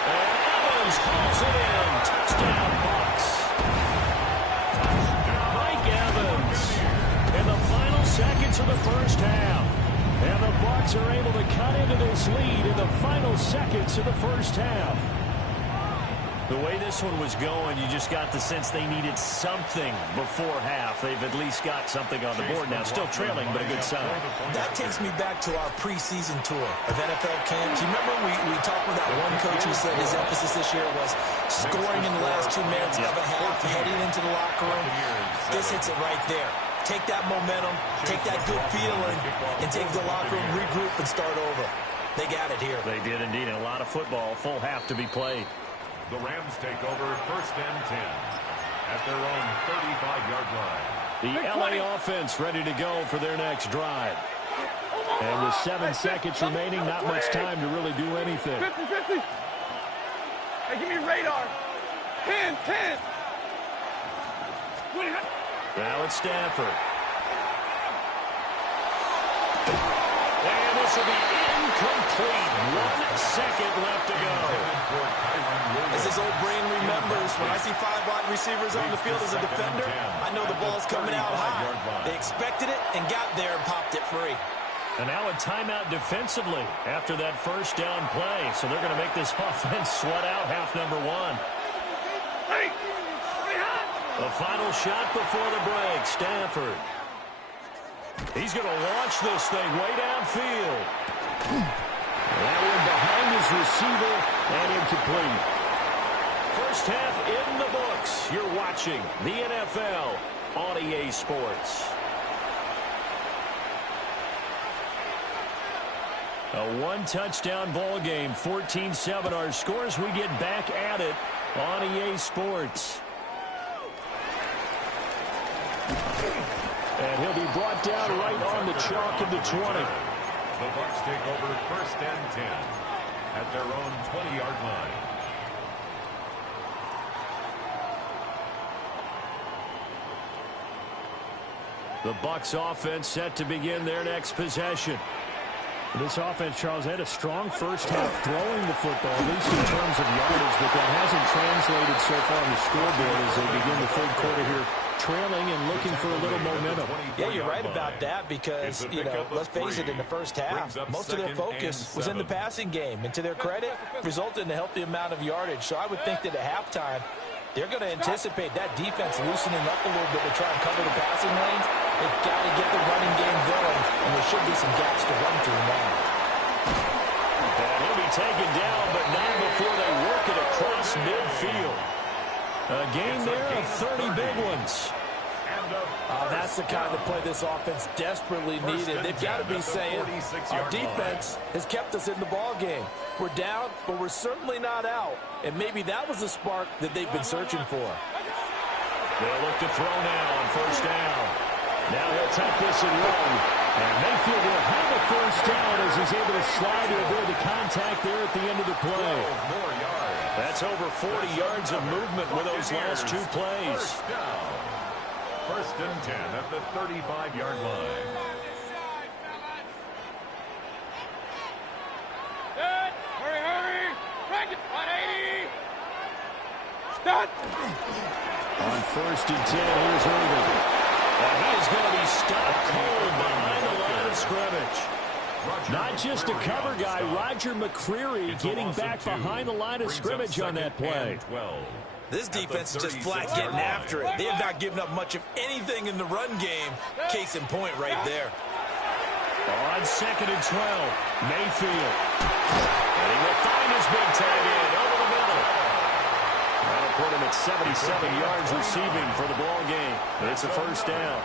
And Evans calls it in. Touchdown, Bucs. Mike Evans in the final seconds of the first half. And the Bucs are able to cut into this lead in the final seconds of the first half. The way this one was going, you just got the sense they needed something before half. They've at least got something on the board now. Still trailing, but a good sign. That takes me back to our preseason tour of NFL camps. You remember we talked with that one coach who said his emphasis this year was scoring in the last 2 minutes of a half, heading into the locker room. This hits it right there. Take that momentum, take that good feeling, and take the locker room, regroup, and start over. They got it here. They did indeed. And a lot of football, full half to be played. The Rams take over first and 10 at their own 35-yard line. The LA offense ready to go for their next drive. And with 7 seconds remaining, not much time to really do anything. 50-50. Hey, give me radar. 10. Now it's Stafford. And this will be incomplete. 1 second left to go. As his old brain remembers, when I see 5 wide receivers on the field as a defender, I know the ball's coming out high. They expected it and got there and popped it free. And now a timeout defensively after that first down play. So they're going to make this offense sweat out half number 1. The final shot before the break, Stafford. He's going to launch this thing way downfield. That one behind his receiver and incomplete. First half in the books. You're watching the NFL on EA Sports. A one-touchdown ball game, 14-7 our scores. We get back at it on EA Sports. And he'll be brought down right on the chalk of the 20. The Bucs take over 1st and 10 at their own 20-yard line. The Bucs offense set to begin their next possession. This offense, Charles, had a strong first half throwing the football, at least in terms of yardage, but that hasn't translated so far on the scoreboard as they begin the third quarter here, trailing and looking for a little momentum. Yeah, you're right about that because, you know, let's face it, in the first half, most of their focus was in the passing game. And to their credit, resulted in a healthy amount of yardage. So I would think that at halftime, they're going to anticipate that defense loosening up a little bit to try and cover the passing lanes. They've got to get the running game going, and there should be some gaps to run through now. And he'll be taken down, but not before they work it across midfield. A gain there of 30 big ones. That's the kind of play this offense desperately needed. They've got to be saying, our defense has kept us in the ball game. We're down, but we're certainly not out. And maybe that was the spark that they've been searching for. They'll look to throw now on 1st down. Now he'll take this and run. And Mayfield will have a 1st down as he's able to slide to avoid the contact there at the end of the play. That's over 40 yards of movement with those last 2 plays. 1st and 10 at the 35-yard line. Good. Hurry, hurry. 180. Start. On 1st and 10, here's Irving. And he is going to be stopped cold behind the line of scrimmage. Not just a cover guy, Roger McCreary getting back behind the line of scrimmage on that play. This defense is just flat getting after it. They have not given up much of anything in the run game. Case in point right there. On 2nd and 12, Mayfield. And he will find his big tight end over the middle. That'll put him at 77 yards receiving for the ball game. It's a 1st down.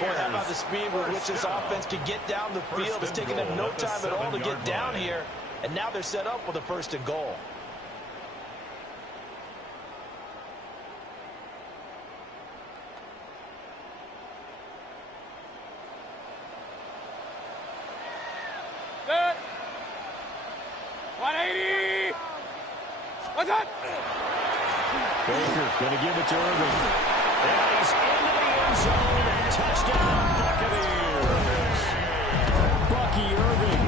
Boy, how about the speed with which this offense can get down the field? It's taken them no time at all to get down here. And now they're set up with a 1st and goal. Good. 180. What's that? Baker going to give it to Irving. And he's into the end zone. Touchdown, Buccaneers. Bucky Irving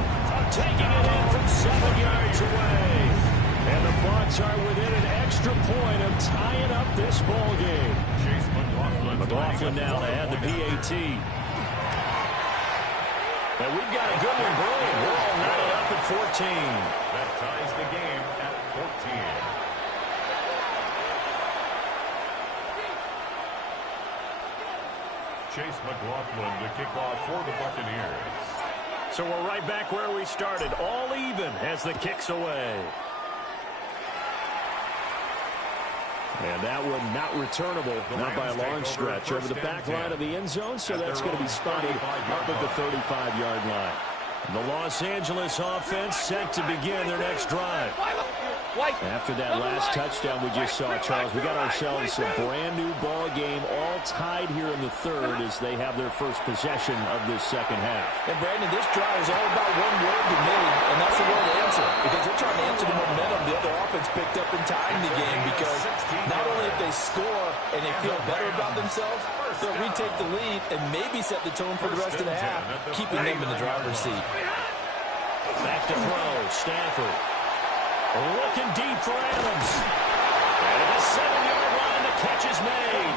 taking it in from 7 yards away. And the Bucs are within an extra point of tying up this ball game. McLaughlin now to add the PAT. And we've got a good one brewing. We're all knotted up at 14. That ties the game at 14. Chase McLaughlin to kick off for the Buccaneers. So we're right back where we started, all even as the kick's away. And that one not returnable, not by a long stretch, over the back line of the end zone, so that's going to be spotted up at the 35-yard line. The Los Angeles offense set to begin their next drive. After that last touchdown we just saw, Charles, we got ourselves a brand-new ball game, all tied here in the third as they have their first possession of this second half. And, Brandon, this drive is all about one word to me, and that's the word answer, because they're trying to answer the momentum the other offense picked up in tying the game, because not only if they score and they feel better about themselves, they'll retake the lead and maybe set the tone for the rest of the half, keeping them in the driver's seat. Back to throw, Stafford. Looking deep for Adams. And at the 7-yard line, the catch is made.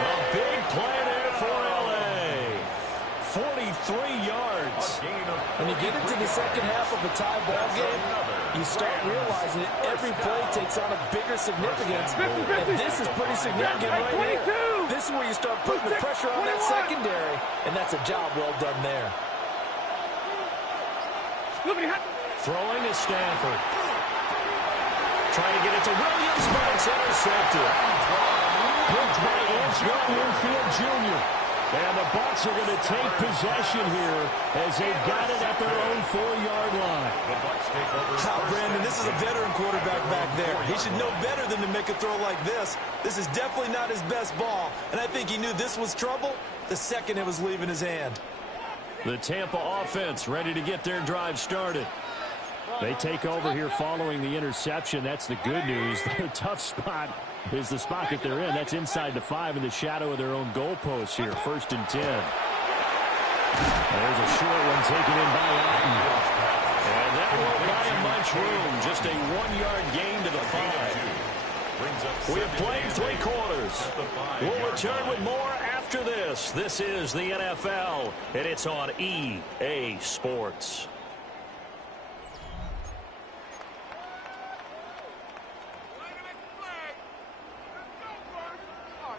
A big play there for L.A. 43 yards. When you get into the second half of a tie ball game, you start realizing that every play takes on a bigger significance. And this is pretty significant right here. This is where you start putting the pressure on that secondary, and that's a job well done there. Throwing is Stanford. Trying to get it to Williams, but it's intercepted. Picked by Antoine Winfield Jr. And the Bucs are going to take possession here as they've got it at their own 4-yard line. Brandon, this is a veteran quarterback back there. He should know better than to make a throw like this. This is definitely not his best ball, and I think he knew this was trouble the second it was leaving his hand. The Tampa offense ready to get their drive started. They take over here following the interception. That's the good news. Their tough spot is the spot that they're in. That's inside the 5 in the shadow of their own goalpost here. 1st and 10. There's a short one taken in by Otten. And that won't buy him much room. Just a 1-yard gain to the 5. We have played 3 quarters. We'll return with more after this. This is the NFL, and it's on EA Sports.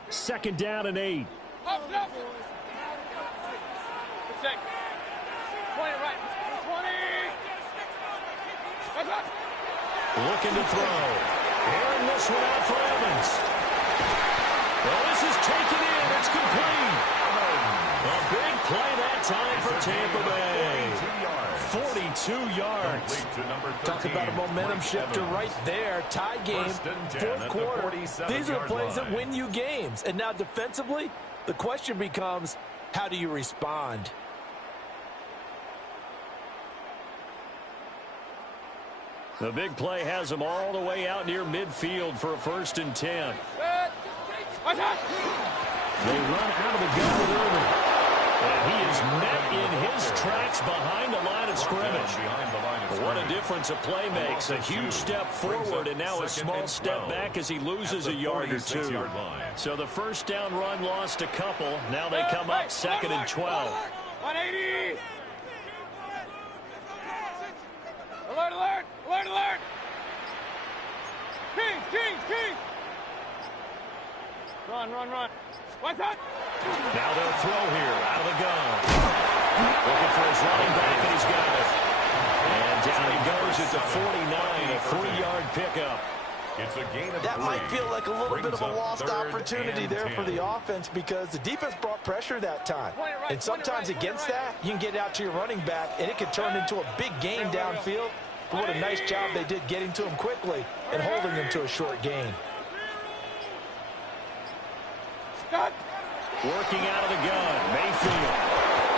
Second down and 8. Looking to throw. Airing this one out for Evans. Well, this is taken in. It's complete. A big play that time for Tampa Bay. 42 yards. Talk about a momentum shifter right there. Tie game, 4th quarter. These are the plays that win you games. And now defensively, the question becomes, how do you respond? The big play has them all the way out near midfield for a 1st and 10. They run out of the gun with Irvin. And he is met in his tracks behind the line of scrimmage. What a difference a play makes. A huge step forward and now a small step back as he loses a yard or 2. So the 1st down run lost a couple. Now they come up 2nd and 12. 180. Alert, alert, alert, alert. Kings, Kings, Kings. Run, run, run. What's that? Now they'll throw here out of the gun. Looking for his running back, and he's got it. And down he goes at the 49, a 3-yard pickup. It's a gain of 3. That might feel like a little bit of a lost opportunity there for the offense because the defense brought pressure that time. And sometimes against that, you can get out to your running back, and it can turn into a big gain downfield. But what a nice job they did getting to him quickly and holding him to a short gain. Working out of the gun, Mayfield.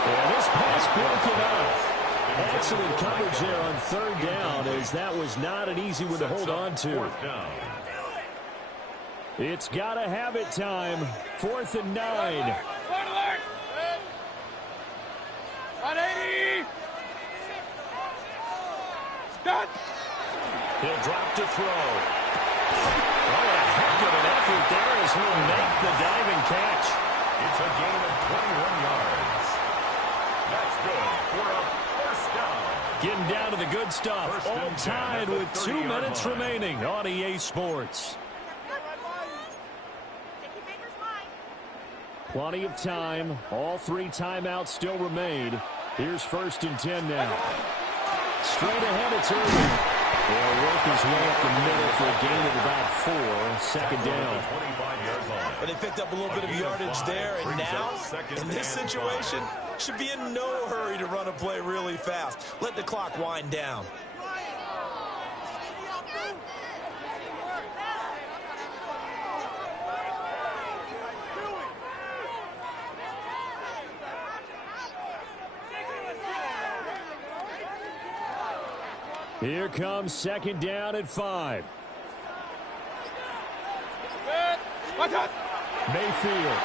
And this pass broken up. Excellent coverage there on 3rd down, as that was not an easy one to hold on to. It's got to have it time. 4th and 9. 180. He'll drop to throw. What a heck of an effort there as he'll make the diving catch. It's a gain of 21 yards. That's good for a 1st down. Getting down to the good stuff. All tied with 2 minutes remaining on EA Sports. Plenty of time. All 3 timeouts still remain. Here's 1st and 10 now. Straight ahead, it's Irvin. He'll work his way up the middle for a gain of about 4. 2nd down. But they picked up a little bit of yardage there, and now, in this situation, should be in no hurry to run a play really fast. Let the clock wind down. Here comes 2nd down at 5. Mayfield.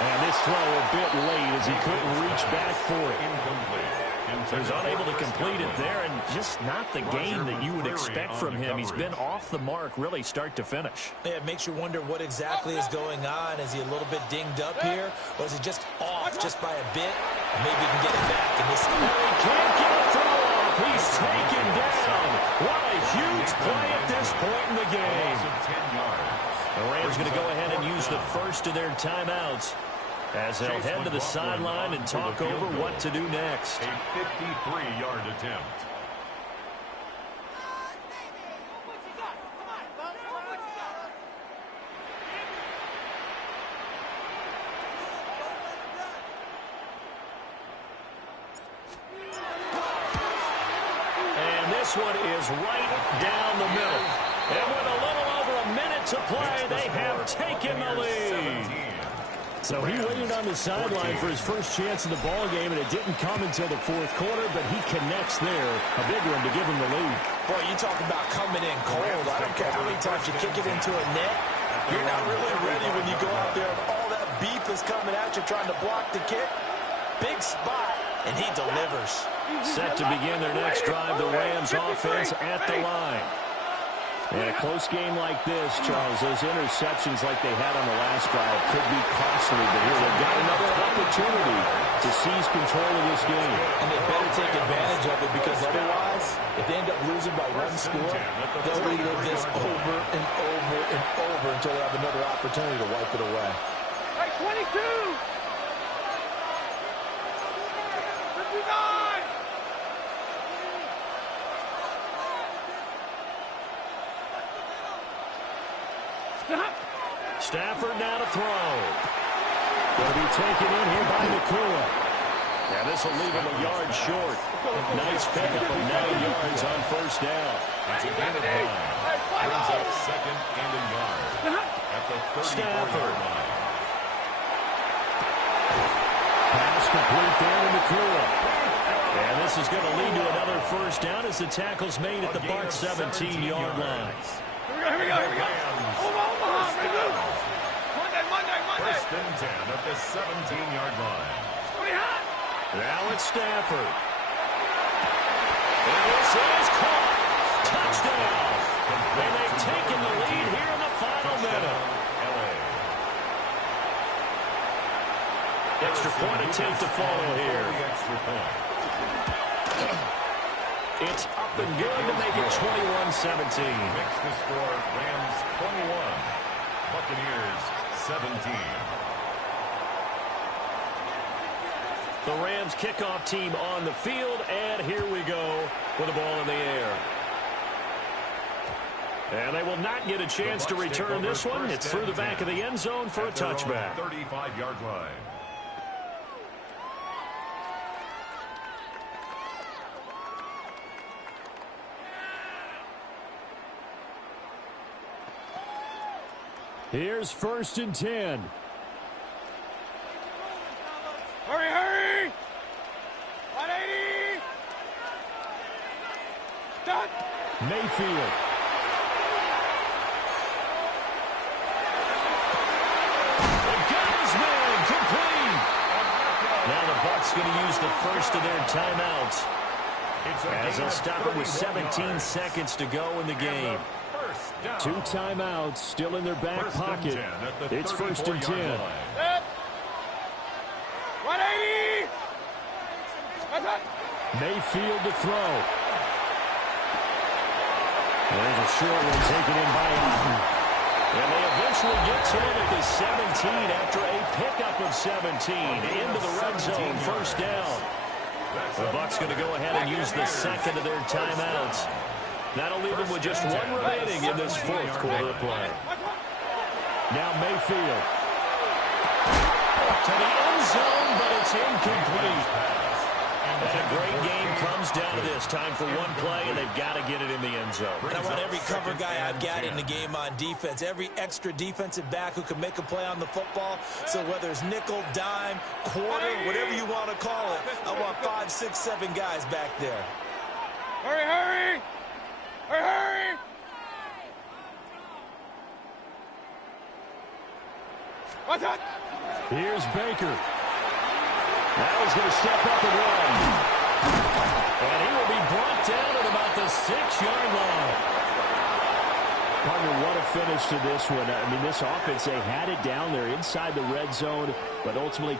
And this throw a bit late as he couldn't reach back for it. He was unable to complete it there, and just not the gain that you would expect from him. He's been off the mark really start to finish. Yeah, it makes you wonder what exactly is going on. Is he a little bit dinged up here, or is he just off just by a bit? Maybe he can get it back in this. He can't get a throw off. He's taken down. What a huge play at this point in the game. The Rams going to go ahead and use the first of their timeouts as they'll head to the sideline and talk over what to do next. A 53-yard attempt. This one is right down the middle. And with a little over a minute to play, they have taken the lead. So he waited on the sideline for his first chance in the ball game, and it didn't come until the fourth quarter, but he connects there, a big one to give him the lead. Boy, you talk about coming in cold. I don't care how many times you kick it into a net. You're not really ready when you go out there and all that beef is coming at you trying to block the kick. Big spot, and he delivers. Set to begin their next drive, the Rams offense at the line. In a close game like this, Charles, those interceptions like they had on the last drive could be costly, but here they've got another opportunity to seize control of this game. And they better take advantage of it, because otherwise, if they end up losing by one score, they'll relive this over and over and over until they have another opportunity to wipe it away. Hey, 22! 59! Stafford now to throw. Going to be taken in here by Nakua. Yeah, this will leave him a yard short. Nice pickup of 9 yards on first down. It's a gain of 9. Brings up second and a yard at the 34-yard line. Pass complete there to Nakua. And this is going to lead to another first down as the tackle's made at the Bucs 17-yard line. Here we go. Omaha, Monday. First and 10 at the 17-yard line. Now it's Stafford. And this is caught. Touchdown. And they've taken the lead here in the final minute. Extra point attempt to follow here. It's up and good to make it 21-17. Makes the score Rams 21, Buccaneers 17. The Rams kickoff team on the field, and here we go with the ball in the air. And they will not get a chance to return this one. It's through the back of the end zone for a touchback. 35-yard line. Here's first and 10. Hurry! 180! Done! Mayfield. Now the Bucs going to use the first of their timeouts as they'll stop it with 17 seconds to go in the game. 2 timeouts still in their back pocket. It's first and 10. 180! Mayfield to throw. There's a short one taken in by Allen. And they eventually get to him at the 17 after a pickup of 17 into the red zone, first down. The Bucs going to go ahead and use the second of their timeouts. That'll leave them with just one remaining in this fourth quarter of play. Now Mayfield. To the end zone, but it's incomplete. And a great game comes down to this. Time for one play, and they've got to get it in the end zone. And I want every cover guy I've got in the game on defense, every extra defensive back who can make a play on the football. So whether it's nickel, dime, quarter, whatever you want to call it, I want 5, 6, 7 guys back there. Hurry! What's that? Here's Baker. Now he's going to step up and run. And he will be brought down at about the 6-yard line. Partner, what a finish to this one. I mean, this offense, they had it down there inside the red zone, but ultimately